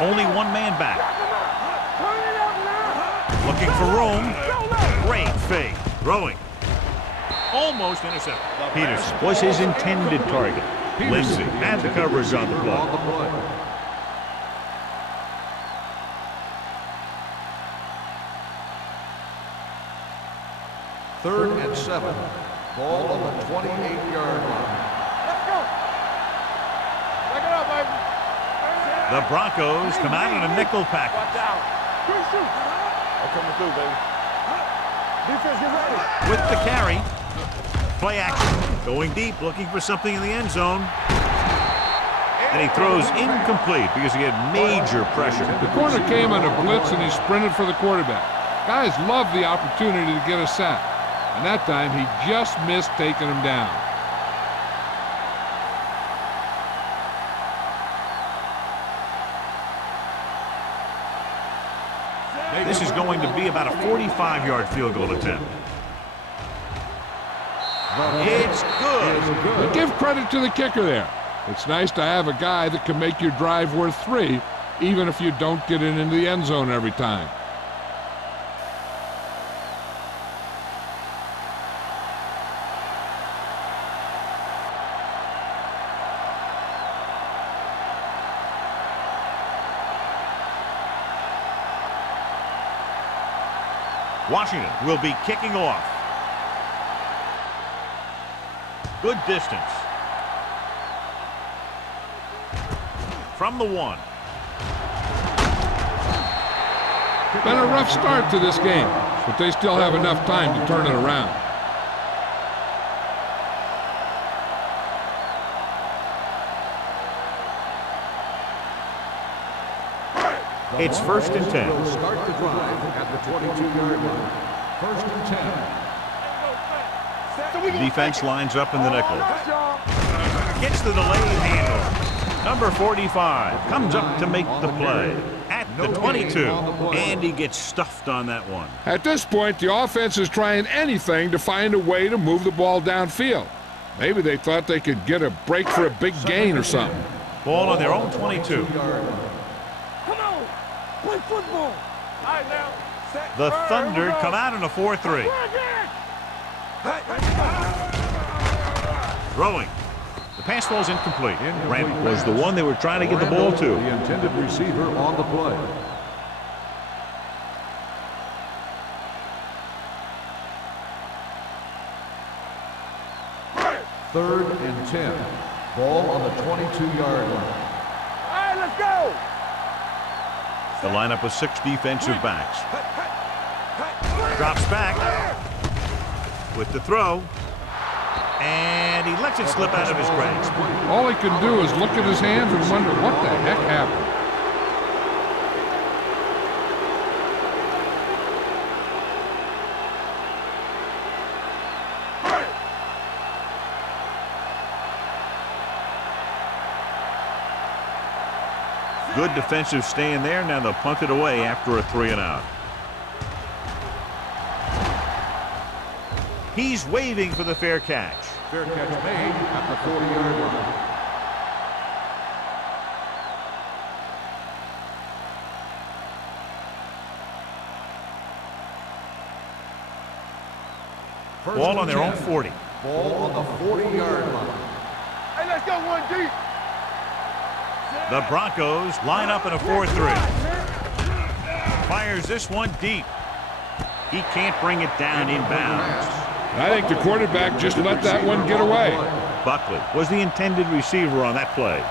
Only one man back. Turn it up now. Looking for room. Go left. Great fake. Throwing. Almost intercepted. Peterson was his intended target. Lindsey had the coverage on the play. Third and 7. Ball on the 28-yard line. Let's go. Back it up, baby. The Broncos come out in a nickel package. Watch out. Good shoot. I'm coming through, baby. Defense, get ready. With the carry. Play action. Going deep, looking for something in the end zone. And he throws incomplete because he had major pressure. The corner came on a blitz and he sprinted for the quarterback. Guys love the opportunity to get a sack. And that time he just missed taking him down. This is going to be about a 45-yard field goal attempt. It's good. But give credit to the kicker there. It's nice to have a guy that can make your drive worth 3, even if you don't get it into the end zone every time. Washington will be kicking off. Good distance. From the 1. Been a rough start to this game, but they still have enough time to turn it around. It's first and 10. Will start the drive at the 22-yard line. First and 10. The defense lines up in the nickel. Gets the delayed handle. Number 45 comes up to make the play at the 22. And he gets stuffed on that one. At this point, the offense is trying anything to find a way to move the ball downfield. Maybe they thought they could get a break for a big gain or something. Ball on their own 22. Come on. Play football. All right, now. Set. The Thunder come out in a 4-3. Throwing. The pass falls incomplete. Grant was the one they were trying to get the ball to. The intended receiver on the play. Third and 10. Ball on the 22-yard line. All right, let's go. The lineup of 6 defensive backs. Drops back with the throw. And he lets it slip out of his grasp. All he can do is look at his hands and wonder what the heck happened. Good defensive stand there. Now they'll punt it away after a 3-and-out. He's waving for the fair catch. Fair catch made at the 40-yard line. Ball on their own 40. Ball on the 40-yard line. Hey, let's go one deep. The Broncos line up in a 4-3. Fires this one deep. He can't bring it down inbounds. I think the quarterback just let that one get away. Buckley was the intended receiver on that play.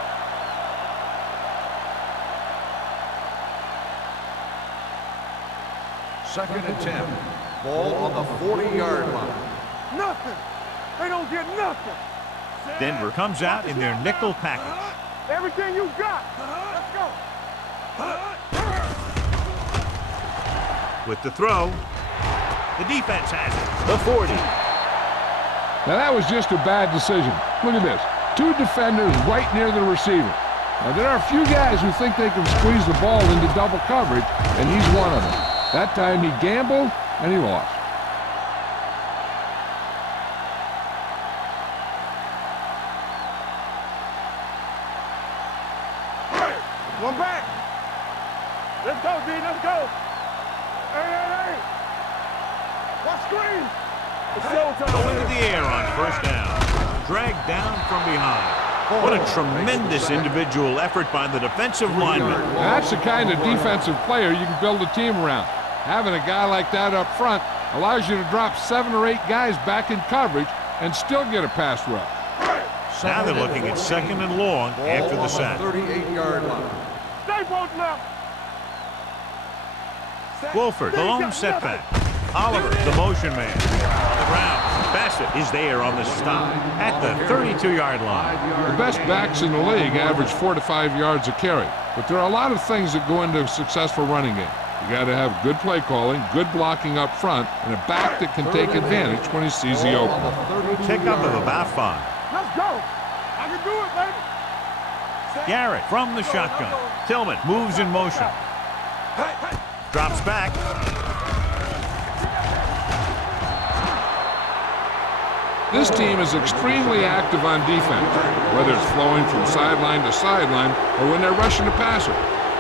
Second and 10. Ball on the 40-yard line. Nothing. They don't get nothing. Denver comes out in their nickel package. Everything you got. Let's go. With the throw, the defense has it. The 40. Now that was just a bad decision. Look at this. 2 defenders right near the receiver. Now there are a few guys who think they can squeeze the ball into double coverage, and he's one of them. That time he gambled, and he lost. One back. Let's go, D. Let's go. Hey. Watch screen. It's showtime. Go into the air on first down. Dragged down from behind. What a tremendous individual effort by the defensive lineman. That's the kind of defensive player you can build a team around. Having a guy like that up front allows you to drop 7 or 8 guys back in coverage and still get a pass rush. Now they're looking at second and long after the sack. 38-yard line. Stay both left. Wolford, the lone setback. Oliver, the motion man. The ground. Bassett is there on the stop at the 32-yard line. The best backs in the league average 4 to 5 yards a carry, but there are a lot of things that go into a successful running game. You got to have good play calling, good blocking up front, and a back that can take advantage when he sees the opening. Pickup of about 5. Let's go. I can do it, baby. Garrett from the shotgun. Tillman moves in motion. Drops back. This team is extremely active on defense, whether it's flowing from sideline to sideline or when they're rushing the passer.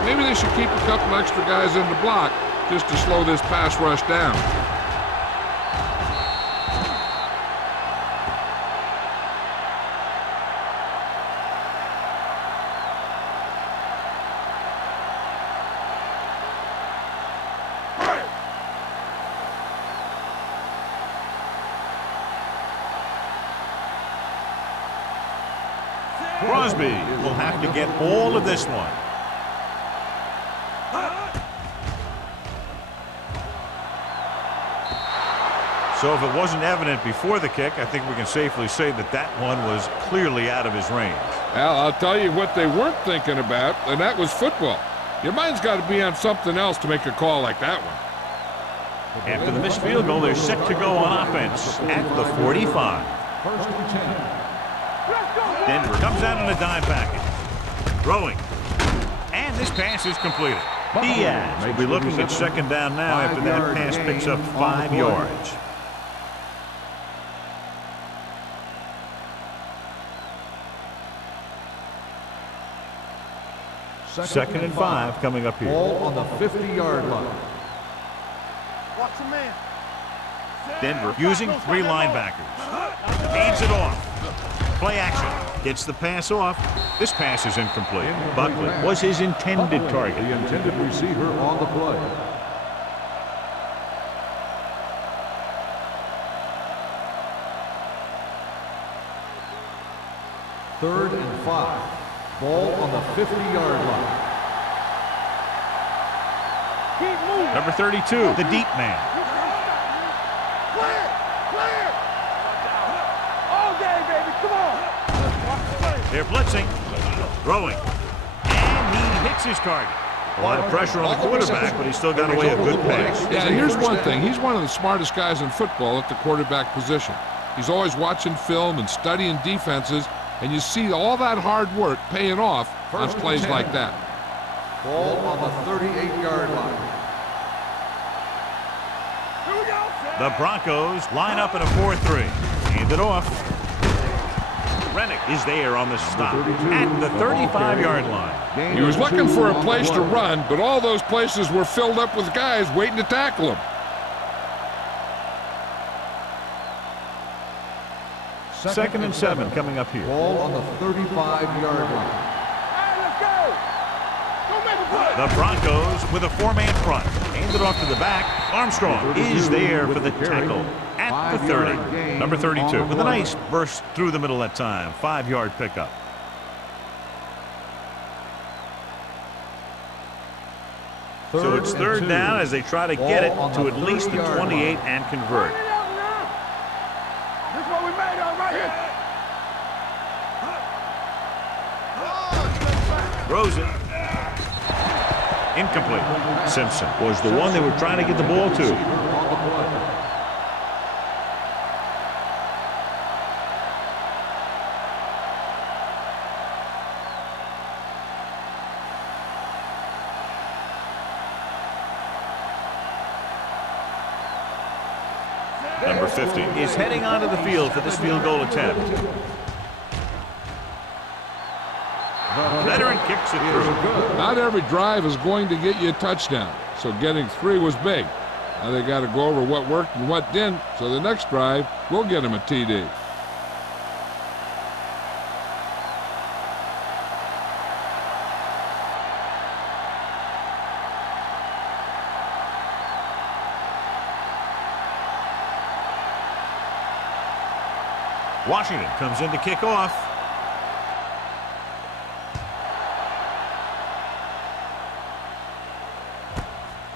Maybe they should keep a couple extra guys in the block just to slow this pass rush down. Crosby will have to get all of this one. So if it wasn't evident before the kick, I think we can safely say that that one was clearly out of his range. Al, I'll tell you what they weren't thinking about, and that was football. Your mind's got to be on something else to make a call like that one. After the missed field goal, they're set to go on offense at the 45. First and 10. Denver comes out in a dime package. Throwing. And this pass is completed. Diaz will be looking at second down now after that pass picks up 5 yards. Second and 5 coming up here. Ball on the 50-yard line. Watch the man. Denver using 3 linebackers. Hands it off. Play action. Gets the pass off. This pass is incomplete. Buckley was his intended target. The intended receiver on the play. Third and 5. Ball on the 50-yard line. Keep moving. Number 32, the deep man. Clear. All day, baby. Come on. They're blitzing. Throwing. And he hits his target. A lot of pressure on the quarterback, but he still got away a good pass. Yeah, here's one thing. He's one of the smartest guys in football at the quarterback position. He's always watching film and studying defenses, and you see all that hard work paying off on plays like that. Ball on the 38-yard line. Here we go. The Broncos line up in a 4-3. Hand it off. Rennick is there on the stop at the 35-yard line. He was looking for a place to run, but all those places were filled up with guys waiting to tackle him. Second and 7 coming up here. Ball on the 35-yard line. Hey, let's go. Go make a play. The Broncos with a 4-man front. Hand it off to the back. Armstrong is there for the tackle at the 30. Number 32 with a nice burst through the middle that time. 5-yard pickup. So it's third down as they try to get it to at least the 28 and convert. This is what we made on right here. Throws it. Incomplete. Simpson was the one they were trying to get the ball to. Number 50 is heading onto the field for this field goal attempt. Veteran kicks it through. Not every drive is going to get you a touchdown, so getting 3 was big. Now they got to go over what worked and what didn't, so the next drive will get them a TD. Washington comes in to kick off.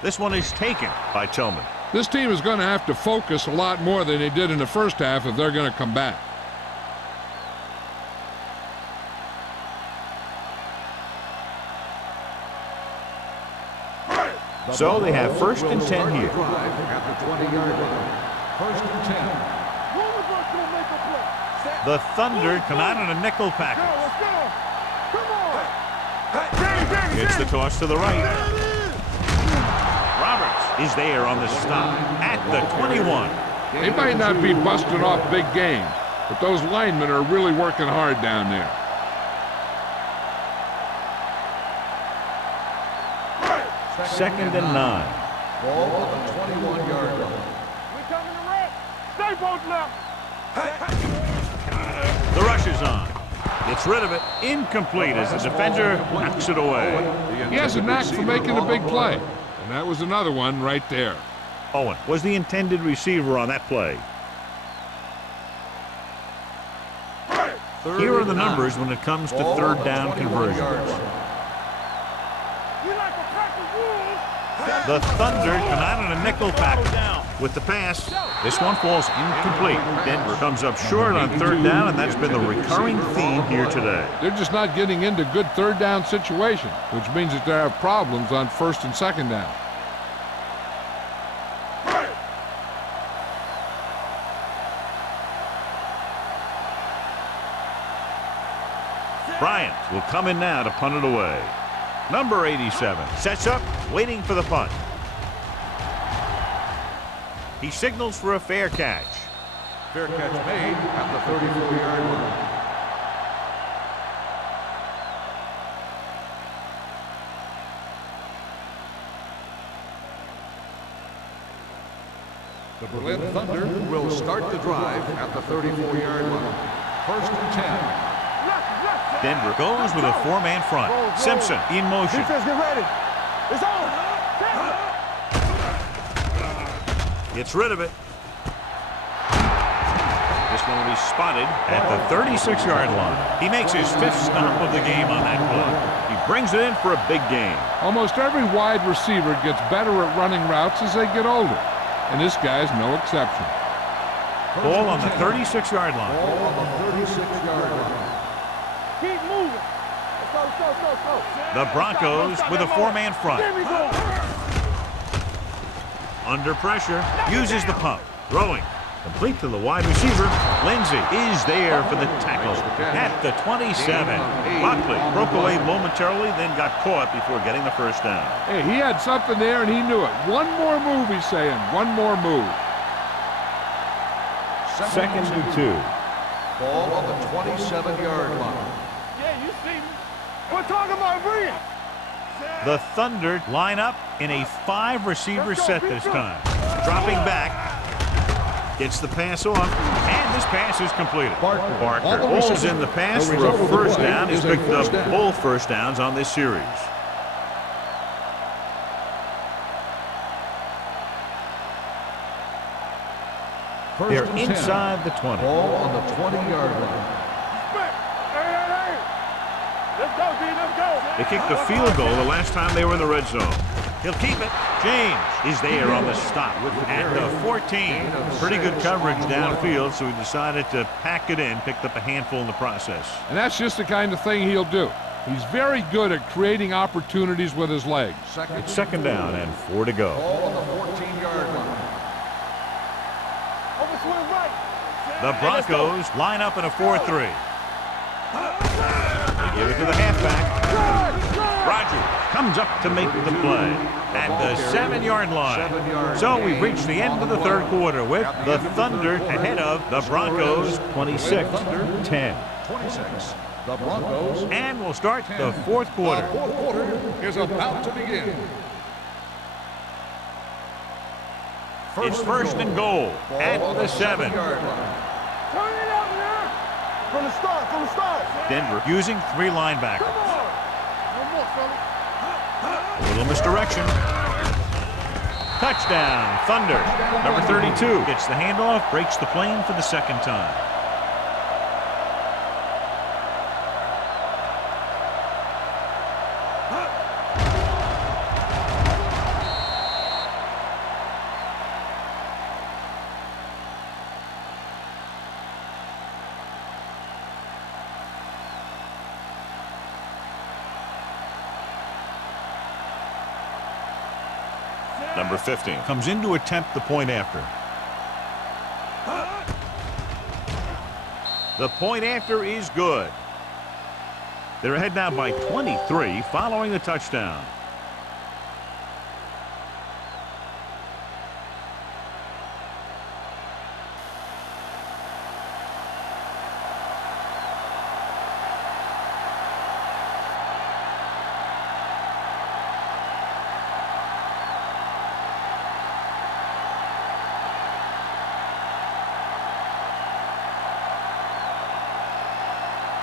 This one is taken by Tillman. This team is going to have to focus a lot more than they did in the first half if they're going to come back. So they have first and 10 here. At the 20-yard line. First and 10. The Thunder come out in a nickel package. Gets the toss to the right. Roberts is there on the stop at the 21. They might not be busting off big games, but those linemen are really working hard down there. Second and 9. Ball on the 21-yard line. We coming to red. Stay both left. The rush is on. Gets rid of it. Incomplete as the defender knocks it away. He has a knack for making a big play, and that was another one right there. Owen was the intended receiver on that play. Here are the numbers when it comes to third down conversions. The Thunder come out in a nickel package with the pass. This one falls incomplete. Denver comes up short on third down, and that's been the recurring theme here today. They're just not getting into good third down situations, which means that they have problems on first and second down. Bryant will come in now to punt it away. Number 87 sets up, waiting for the punt. He signals for a fair catch. Fair catch made at the 34-yard line. The Berlin Thunder will start the drive at the 34-yard line. First and 10. Denver goes with a 4-man front. Simpson in motion. Defense, get ready. It's on. Gets rid of it. This one will be spotted at the 36-yard line. He makes his 5th stop of the game on that play. He brings it in for a big gain. Almost every wide receiver gets better at running routes as they get older, and this guy's no exception. Ball on the 36-yard line. Ball on the 36-yard line. Keep moving. Go. The Broncos with a 4-man front. Under pressure, uses the pump. Throwing. Complete to the wide receiver. Lindsey is there for the tackle at the 27. Buckley broke away momentarily, then got caught before getting the first down. Hey, he had something there, and he knew it. One more move, he's saying. One more move. Second and 2. Ball on the 27-yard line. Yeah, you see me. We're talking about Brian. The Thunder line up in a 5-receiver set this time. Dropping back. Gets the pass off, and this pass is completed. Barker holds in the pass for a first down. He's picked up both first downs on this series. They're inside the 20. Ball on the 20-yard line. Hey. Let's go, D. Let's go. They kicked the field goal the last time they were in the red zone. He'll keep it. James is there on the stop at the 14. Pretty good coverage downfield, so he decided to pack it in, picked up a handful in the process. And that's just the kind of thing he'll do. He's very good at creating opportunities with his legs. It's second down and 4 to go. Ball on the 14-yard line. Over to his right. The Broncos line up in a 4-3. They give it to the halfback. Rogers comes up to make the play at the 7-yard line. So we've reached the end of the third quarter with the Thunder ahead of the Broncos 26-10. 26. The Broncos. And we'll start the fourth quarter. The fourth quarter is about to begin. It's first and goal at the 7. Turn it up now. From the start. Denver using 3 linebackers. Come on. No more, fella. A little misdirection. Touchdown, Thunder. Number 32 gets the handoff, breaks the plane for the second time. Number 15 comes in to attempt the point after. The point after is good. They're ahead now by 23 following the touchdown.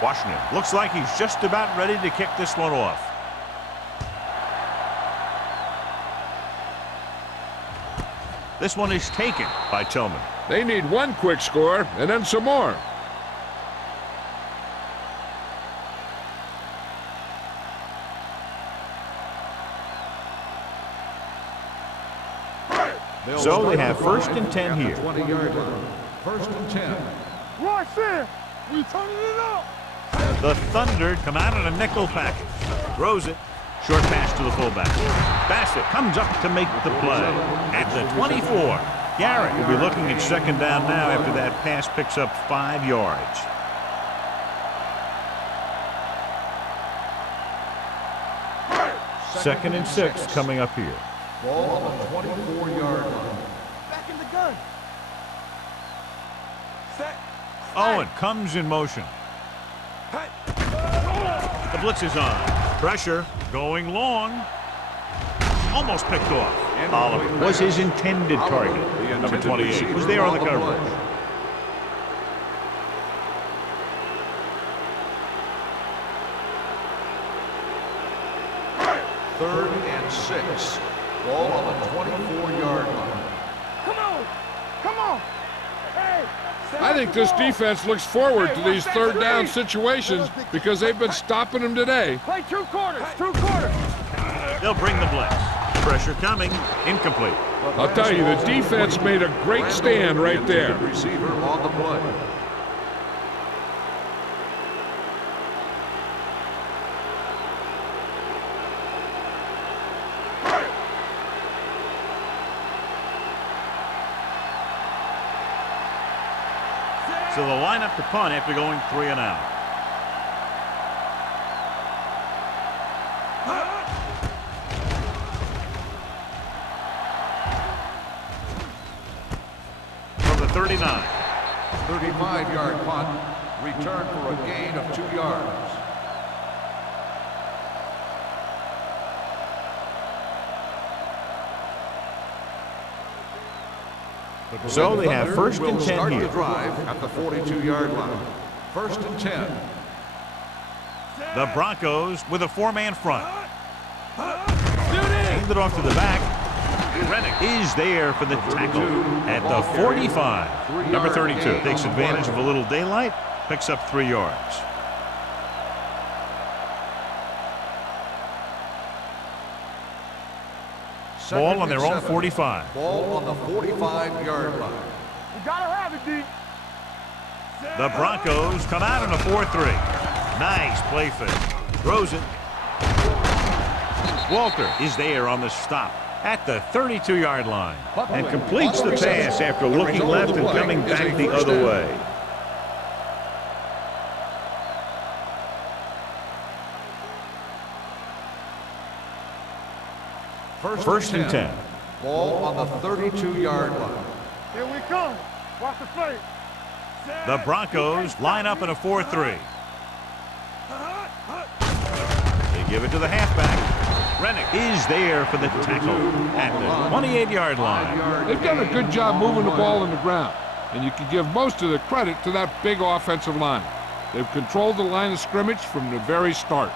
Washington looks like he's just about ready to kick this one off. This one is taken by Tillman. They need one quick score and then some more. So they have first and 10 here. 20-yard line. First and 10. Right there. We turning it up. The Thunder come out in a nickel package. Throws it. Short pass to the fullback. Bassett comes up to make the play at the 24. Garrett will be looking at second down now after that pass picks up 5 yards. Second and 6 coming up here. Ball on the 24-yard line. Back in the gun. Set. Owen comes in motion. The blitz is on. Pressure going long. Almost picked off. Oliver was his intended target. Number 28 was there on the coverage. Third and 6. Ball on the 24-yard line. Come on. Hey. I think this defense looks forward to these third down situations because they've been stopping them today. Play 2 quarters. They'll bring the blitz. Pressure coming. Incomplete. I'll tell you, the defense made a great stand right there. Receiver on the play. So they'll line up to punt after going 3 and out. From the 39. 35-yard punt. Return for a gain of 2 yards. So they have first and 10 start here. the drive at the 42-yard line. First and 10. The Broncos with a 4-man front. Hand it off to the back. Rennick is there for the tackle at the 45. Number 32 takes advantage of a little daylight, picks up 3 yards. Ball on their own 45. Ball on the 45-yard line. You gotta have it, D. The Broncos come out in a 4-3. Nice play fake. Throws it. Walter is there on the stop at the 32-yard line and completes the pass after looking left and coming back the other way. First and 10. Ball on the 32-yard line. Here we come. Watch the play. The Broncos line up in a 4-3. They give it to the halfback. Rennick is there for the tackle at the 28-yard line. They've done a good job moving the ball in the ground, and you can give most of the credit to that big offensive line. They've controlled the line of scrimmage from the very start.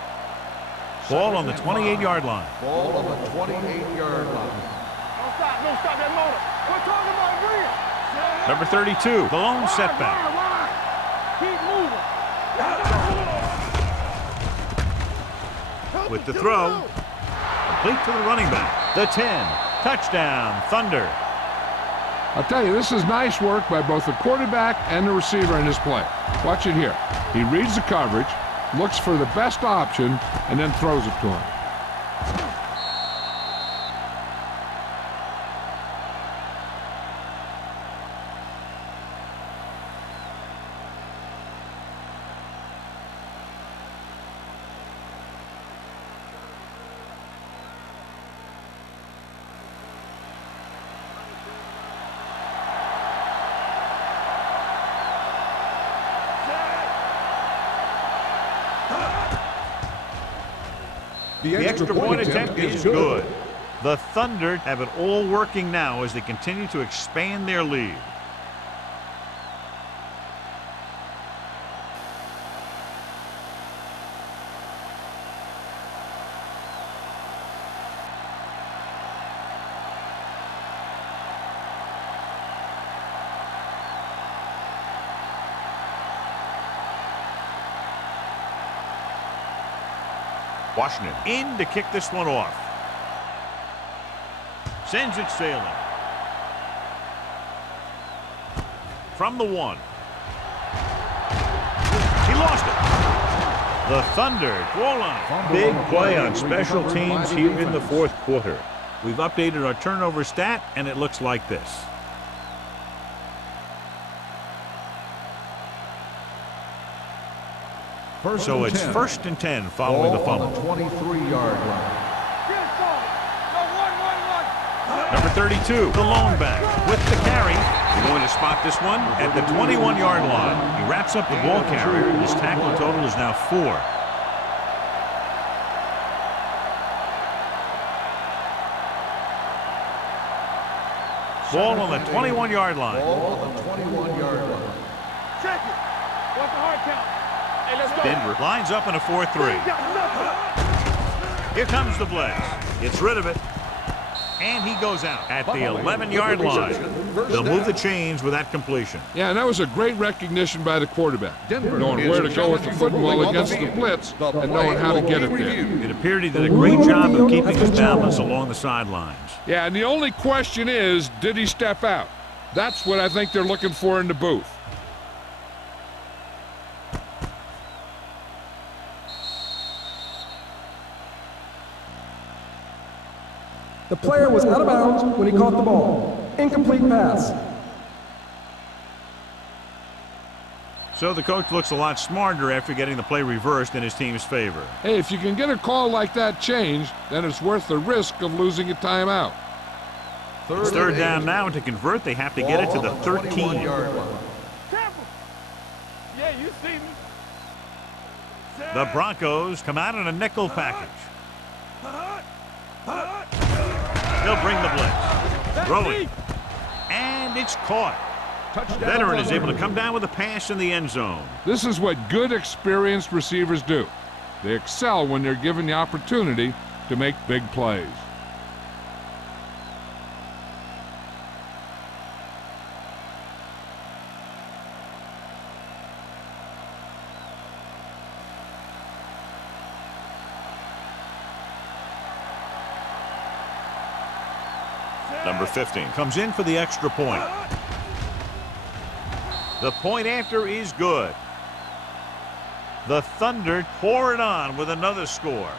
Ball on the 28-yard line. Ball on the 28-yard line. Don't stop that motor. We're talking about real. Number 32, the lone setback. Keep moving. With the throw, complete to the running back. The 10, touchdown, Thunder. I'll tell you, this is nice work by both the quarterback and the receiver in this play. Watch it here. He reads the coverage, looks for the best option, and then throws it to him. The extra point attempt is good. The Thunder have it all working now as they continue to expand their lead. Washington in to kick this one off. Sends it sailing. From the 1. He lost it. The Thunder goal line. Big play on special teams here in the 4th quarter. We've updated our turnover stat, and it looks like this. So it's 1st and 10 following the fumble. 23-yard line. Number 32, the lone back with the carry. You're going to spot this one at the 21-yard line. He wraps up the ball carrier. His tackle total is now 4. Ball on the 21-yard line. Ball on the 21-yard line. Check it. What's the hard count? Hey, let's go. Denver lines up in a 4-3. Here comes the blitz. Gets rid of it. And he goes out at the 11-yard line. They'll move the chains with that completion. Yeah, and that was a great recognition by the quarterback. Knowing where to go with the football against the blitz and knowing how to get it there. It appeared he did a great job of keeping his balance along the sidelines. Yeah, and the only question is, did he step out? That's what I think they're looking for in the booth. The player was out of bounds when he caught the ball. Incomplete pass. So the coach looks a lot smarter after getting the play reversed in his team's favor. Hey, if you can get a call like that changed, then it's worth the risk of losing a timeout. It's 3rd down now, and to convert, they have to get it to the 13. Yeah, you see me. The Broncos come out in a nickel package. They'll bring the blitz. Throwing. And it's caught. Veteran is able to come down with a pass in the end zone. This is what good, experienced receivers do. They excel when they're given the opportunity to make big plays. Number 15 comes in for the extra point. The point after is good. The Thunder pour it on with another score.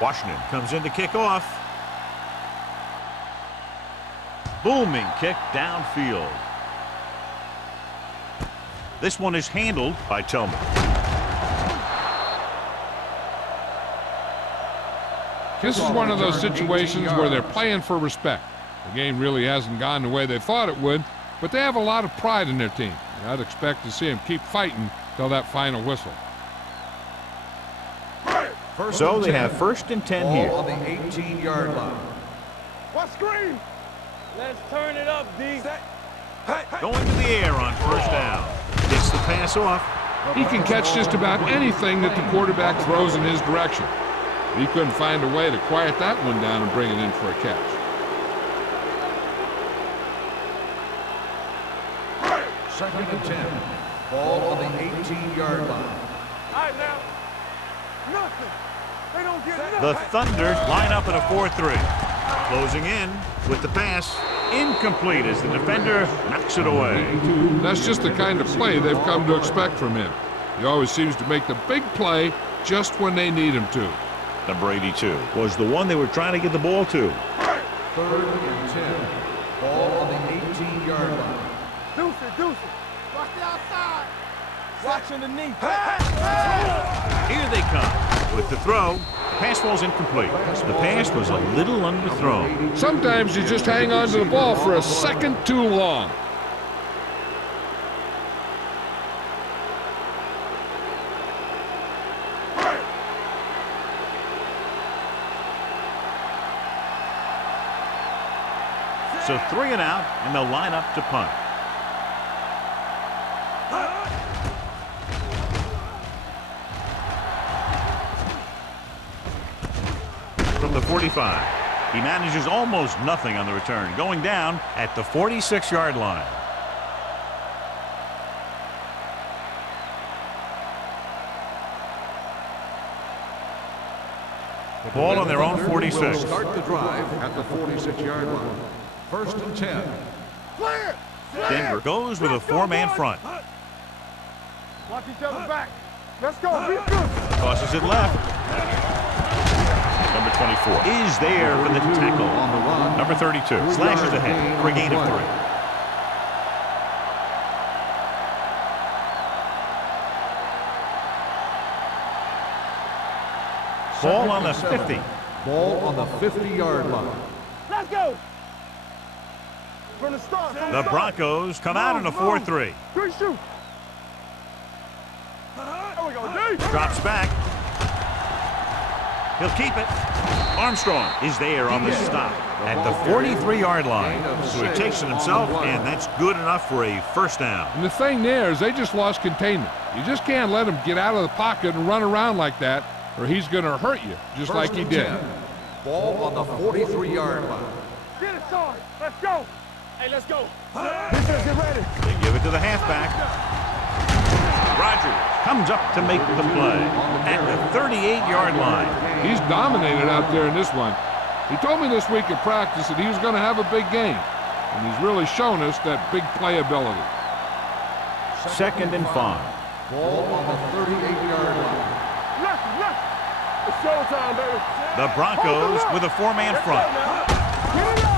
Washington comes in to kick off. Booming kick downfield. This one is handled by Tillman. This is one of those situations where they're playing for respect. The game really hasn't gone the way they thought it would, but they have a lot of pride in their team. I'd expect to see them keep fighting till that final whistle. So they have 1st and 10 here. On the 18-yard line. What screen? Let's turn it up, D. Going to the air on 1st down. Gets the pass off. He can catch just about anything that the quarterback throws in his direction. He couldn't find a way to quiet that one down and bring it in for a catch. Second and 10. Ball on the 18-yard line. All right, now. Nothing. They don't get nothing. The Thunder line up in a 4-3. Closing in with the pass. Incomplete as the defender knocks it away. That's just the kind of play they've come to expect from him. He always seems to make the big play just when they need him to. Number 82 was the one they were trying to get the ball to. 3rd and 10. Ball on the 18-yard line. Deuce it. Watch the outside. Watch underneath. Here they come with the throw. The pass falls incomplete. The pass was a little underthrown. Sometimes you just hang on to the ball for a second too long. So 3 and out, and they'll line up to punt. From the 45. He manages almost nothing on the return, going down at the 46-yard line. Ball on their own 46. Start the drive at the 46-yard line. 1st and 10. Clear. Denver goes with a 4-man front. Watch each other back. Let's go. Be good. Tosses it left. Number 24 is there for the tackle. On the run. Number 32 slashes ahead for a gain of 3. Ball on the 50. Ball on the 50-yard line. Let's go. From the start. The Broncos come out in a 4-3. Good shoot. There we go, D. Drops back. He'll keep it. Armstrong is there on the stop at the 43-yard line. So he takes it himself, and that's good enough for a 1st down. And the thing there is they just lost containment. You just can't let him get out of the pocket and run around like that, or he's going to hurt you, just like he did. Ball on the 43-yard line. Get it, Sarge. Let's go. Hey, let's go. Defense, get ready. They give it to the halfback. Rogers comes up to make the play at the 38-yard line. He's dominated out there in this one. He told me this week at practice that he was going to have a big game, and he's really shown us that big playability. 2nd and 5. Ball on the 38-yard line. Left. It's showtime, baby. The Broncos with a 4-man front. Get it up.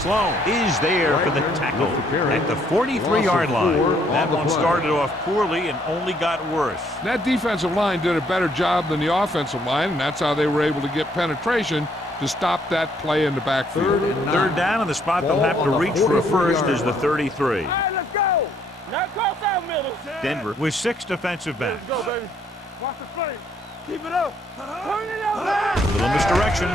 Sloan is there for the tackle at the 43-yard line. That one started off poorly and only got worse. That defensive line did a better job than the offensive line, and that's how they were able to get penetration to stop that play in the backfield. 3rd down, and the spot they'll have to reach for a 1st is the 33. All right, let's go. Now cross out middle. Denver with 6 defensive backs. Let's go, baby. Watch the play. Keep it up. Turn it up. A little misdirection.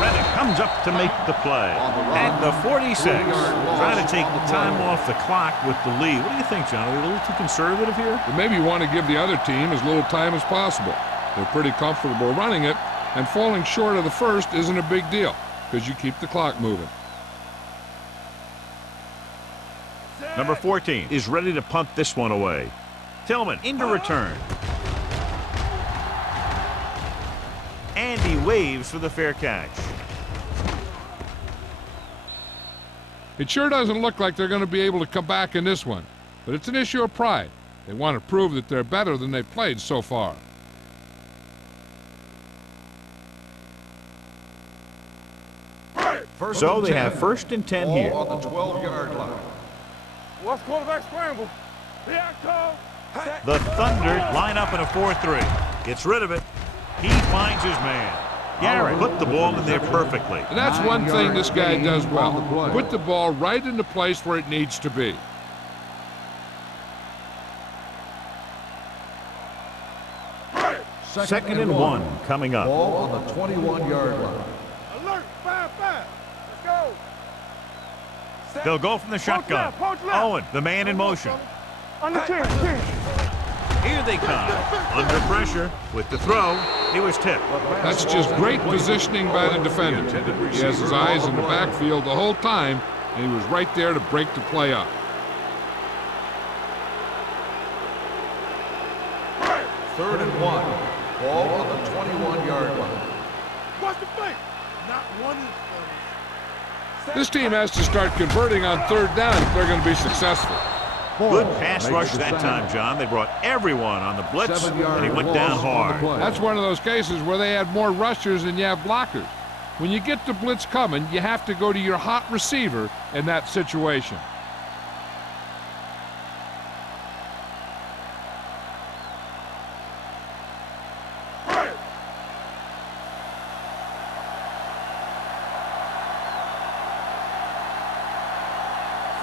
Reddick comes up to make the play. At the 46, trying to take time off the clock with the lead. What do you think, John? Are they a little too conservative here? Well, maybe you want to give the other team as little time as possible. They're pretty comfortable running it, and falling short of the first isn't a big deal because you keep the clock moving. Number 14 is ready to punt this one away. Tillman into return. And he waves for the fair catch. It sure doesn't look like they're going to be able to come back in this one, but it's an issue of pride. They want to prove that they're better than they've played so far. So they have 1st and 10 here. On the 12-yard line. What's quarterback scramble? Here I come. The Thunder line up in a 4-3. Gets rid of it. He finds his man. Garrett put the ball in there perfectly. And that's one thing this guy does well. Put the ball right in the place where it needs to be. Second and 1 coming up. Ball on the 21-yard line. Alert, 5-5. Let's go. They'll go from the shotgun. Poach left. Owen, the man in motion. Under 10. Here they come. Under pressure with the throw. He was tipped. That's just great positioning by the defender. He has his eyes in the backfield the whole time, and he was right there to break the play up. Third and 1. Ball on the 21-yard line. Watch the play. Not one is This team has to start converting on 3rd down if they're going to be successful. Good pass rush that time, John. They brought everyone on the blitz, and he went down hard. That's one of those cases where they had more rushers than you have blockers. When you get the blitz coming, you have to go to your hot receiver in that situation.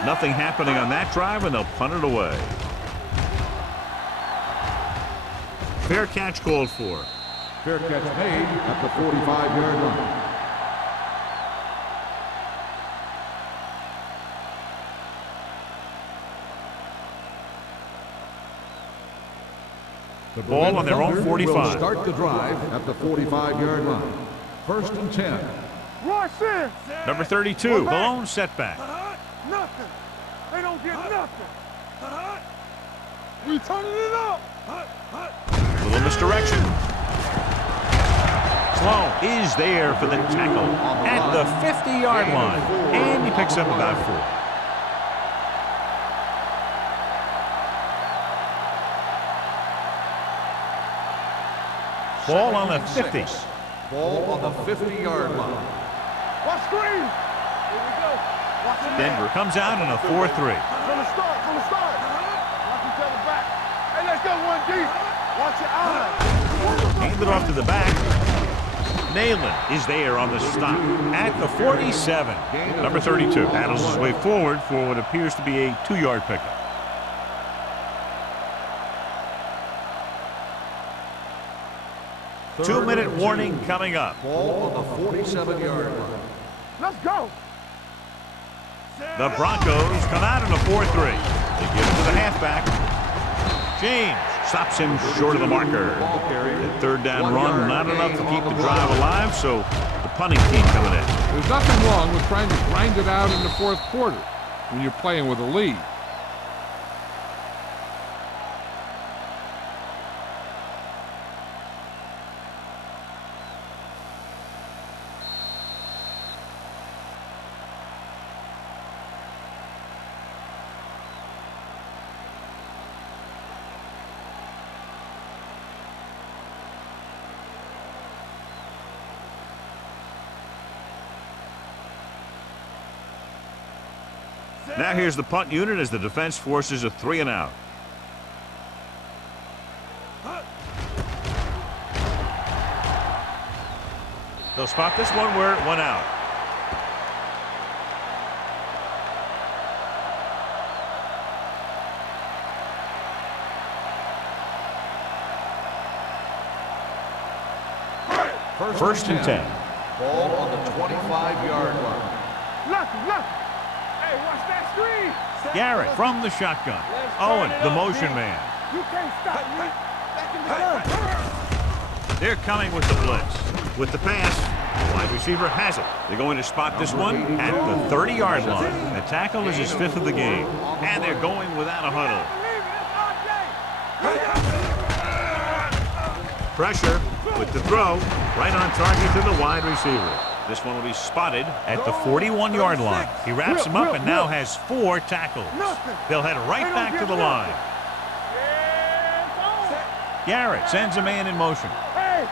Nothing happening on that drive, and they'll punt it away. Fair catch called for. Fair catch made at the 45-yard line. The ball on their own 45. Will start the drive at the 45-yard line. 1st and 10. Rush in. Number 32, the lone setback. Nothing. They don't get nothing. We turning it up. Little misdirection. Sloan is there for the tackle at the 50-yard line. And he picks up about 4. Ball on the 50. Ball on the 50-yard line. Watch screen. Here we go. Watch it Denver comes out in a 4-3. From the start. Watch each other back. Hey, let's go 1 deep. Watch your eye. Hand it off to the back. Nayland is there on the stop at the 47. Number 32 paddles his way forward for what appears to be a 2-yard pickup. Two-minute warning coming up. Ball on the 47-yard line. Let's go. The Broncos come out in a 4-3. They give it to the halfback. James stops him short of the marker. The 3rd down run, not enough to keep the drive alive, so the punting team coming in. There's nothing wrong with trying to grind it out in the 4th quarter when you're playing with a lead. Now here's the punt unit as the defense forces a 3-and-out. They'll spot this one where it went out. First and 10. Ball on the 25-yard line. Lucky. Hey, watch that screen. Garrett from the shotgun. Owen, the motion man. You can't stop me. Back in the gun. They're coming with the blitz. With the pass, the wide receiver has it. They're going to spot this one at the 30-yard line. The tackle is his 5th of the game. And they're going without a huddle. Pressure with the throw. Right on target to the wide receiver. This one will be spotted at the 41-yard line. He wraps him up and now has 4 tackles. They'll head right back to the line. Garrett sends a man in motion. Hey,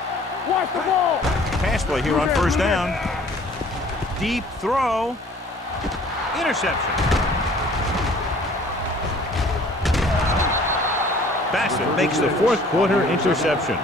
watch the ball. Pass play here on first down. Deep throw. Interception. Bassett makes the 4th quarter interception.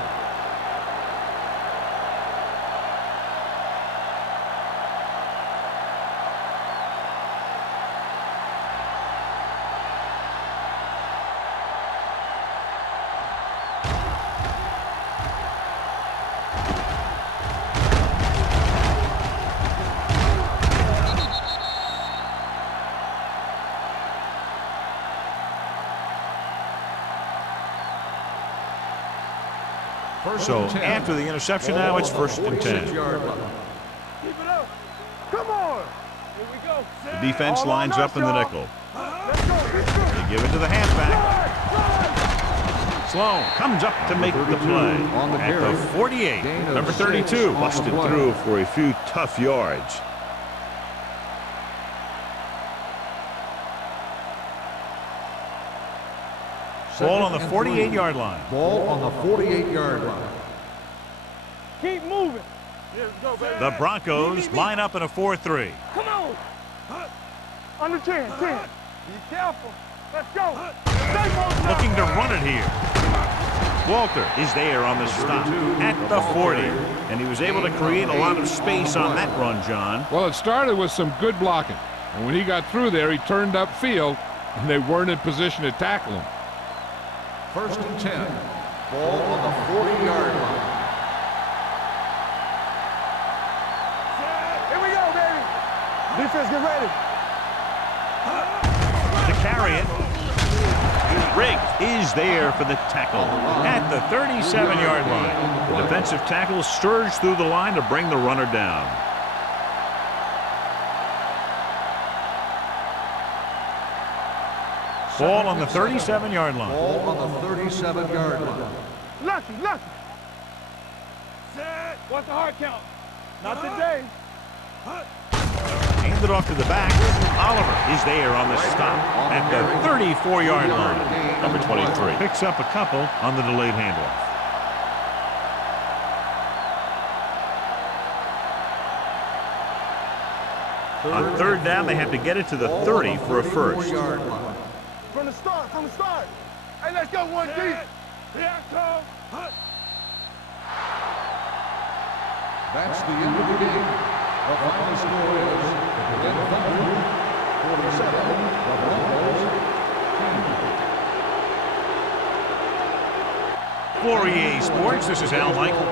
So after the interception now, it's 1st and 10. Keep it up. Come on. Here we go. The defense lines up in the nickel. Let's go. They give it to the halfback. Sloan comes up to make the play. At the 48, number 32 busted through for a few tough yards. Ball on the 48-yard line. Ball on the 48-yard line. Keep moving. Here we go, baby. The Broncos line up in a 4-3. Come on. Under 10. Be careful. Let's go. Stay focused. Looking to run it here. Walter is there on the stop at the 40. And he was able to create a lot of space on that run, John. Well, it started with some good blocking. And when he got through there, he turned upfield, and they weren't in position to tackle him. 1st and 10. Ball on the 40-yard line. Here we go, baby. Defense, get ready. To carry it. Riggs is there for the tackle at the 37-yard line. The defensive tackle surged through the line to bring the runner down. Ball on the 37-yard line. Ball on the 37-yard line. Lucky. What's the hard count? Not today. Handed off to the back. Oliver is there on the stop at the 34-yard line. Number 23 picks up a couple on the delayed handoff. On 3rd down, they have to get it to the 30 for a first. From the start. Hey, let's go, 1 deep. Here come. That's the end of the game. The final score is the Thunder 47, the Broncos 10. For EA Sports, this is Al Michael.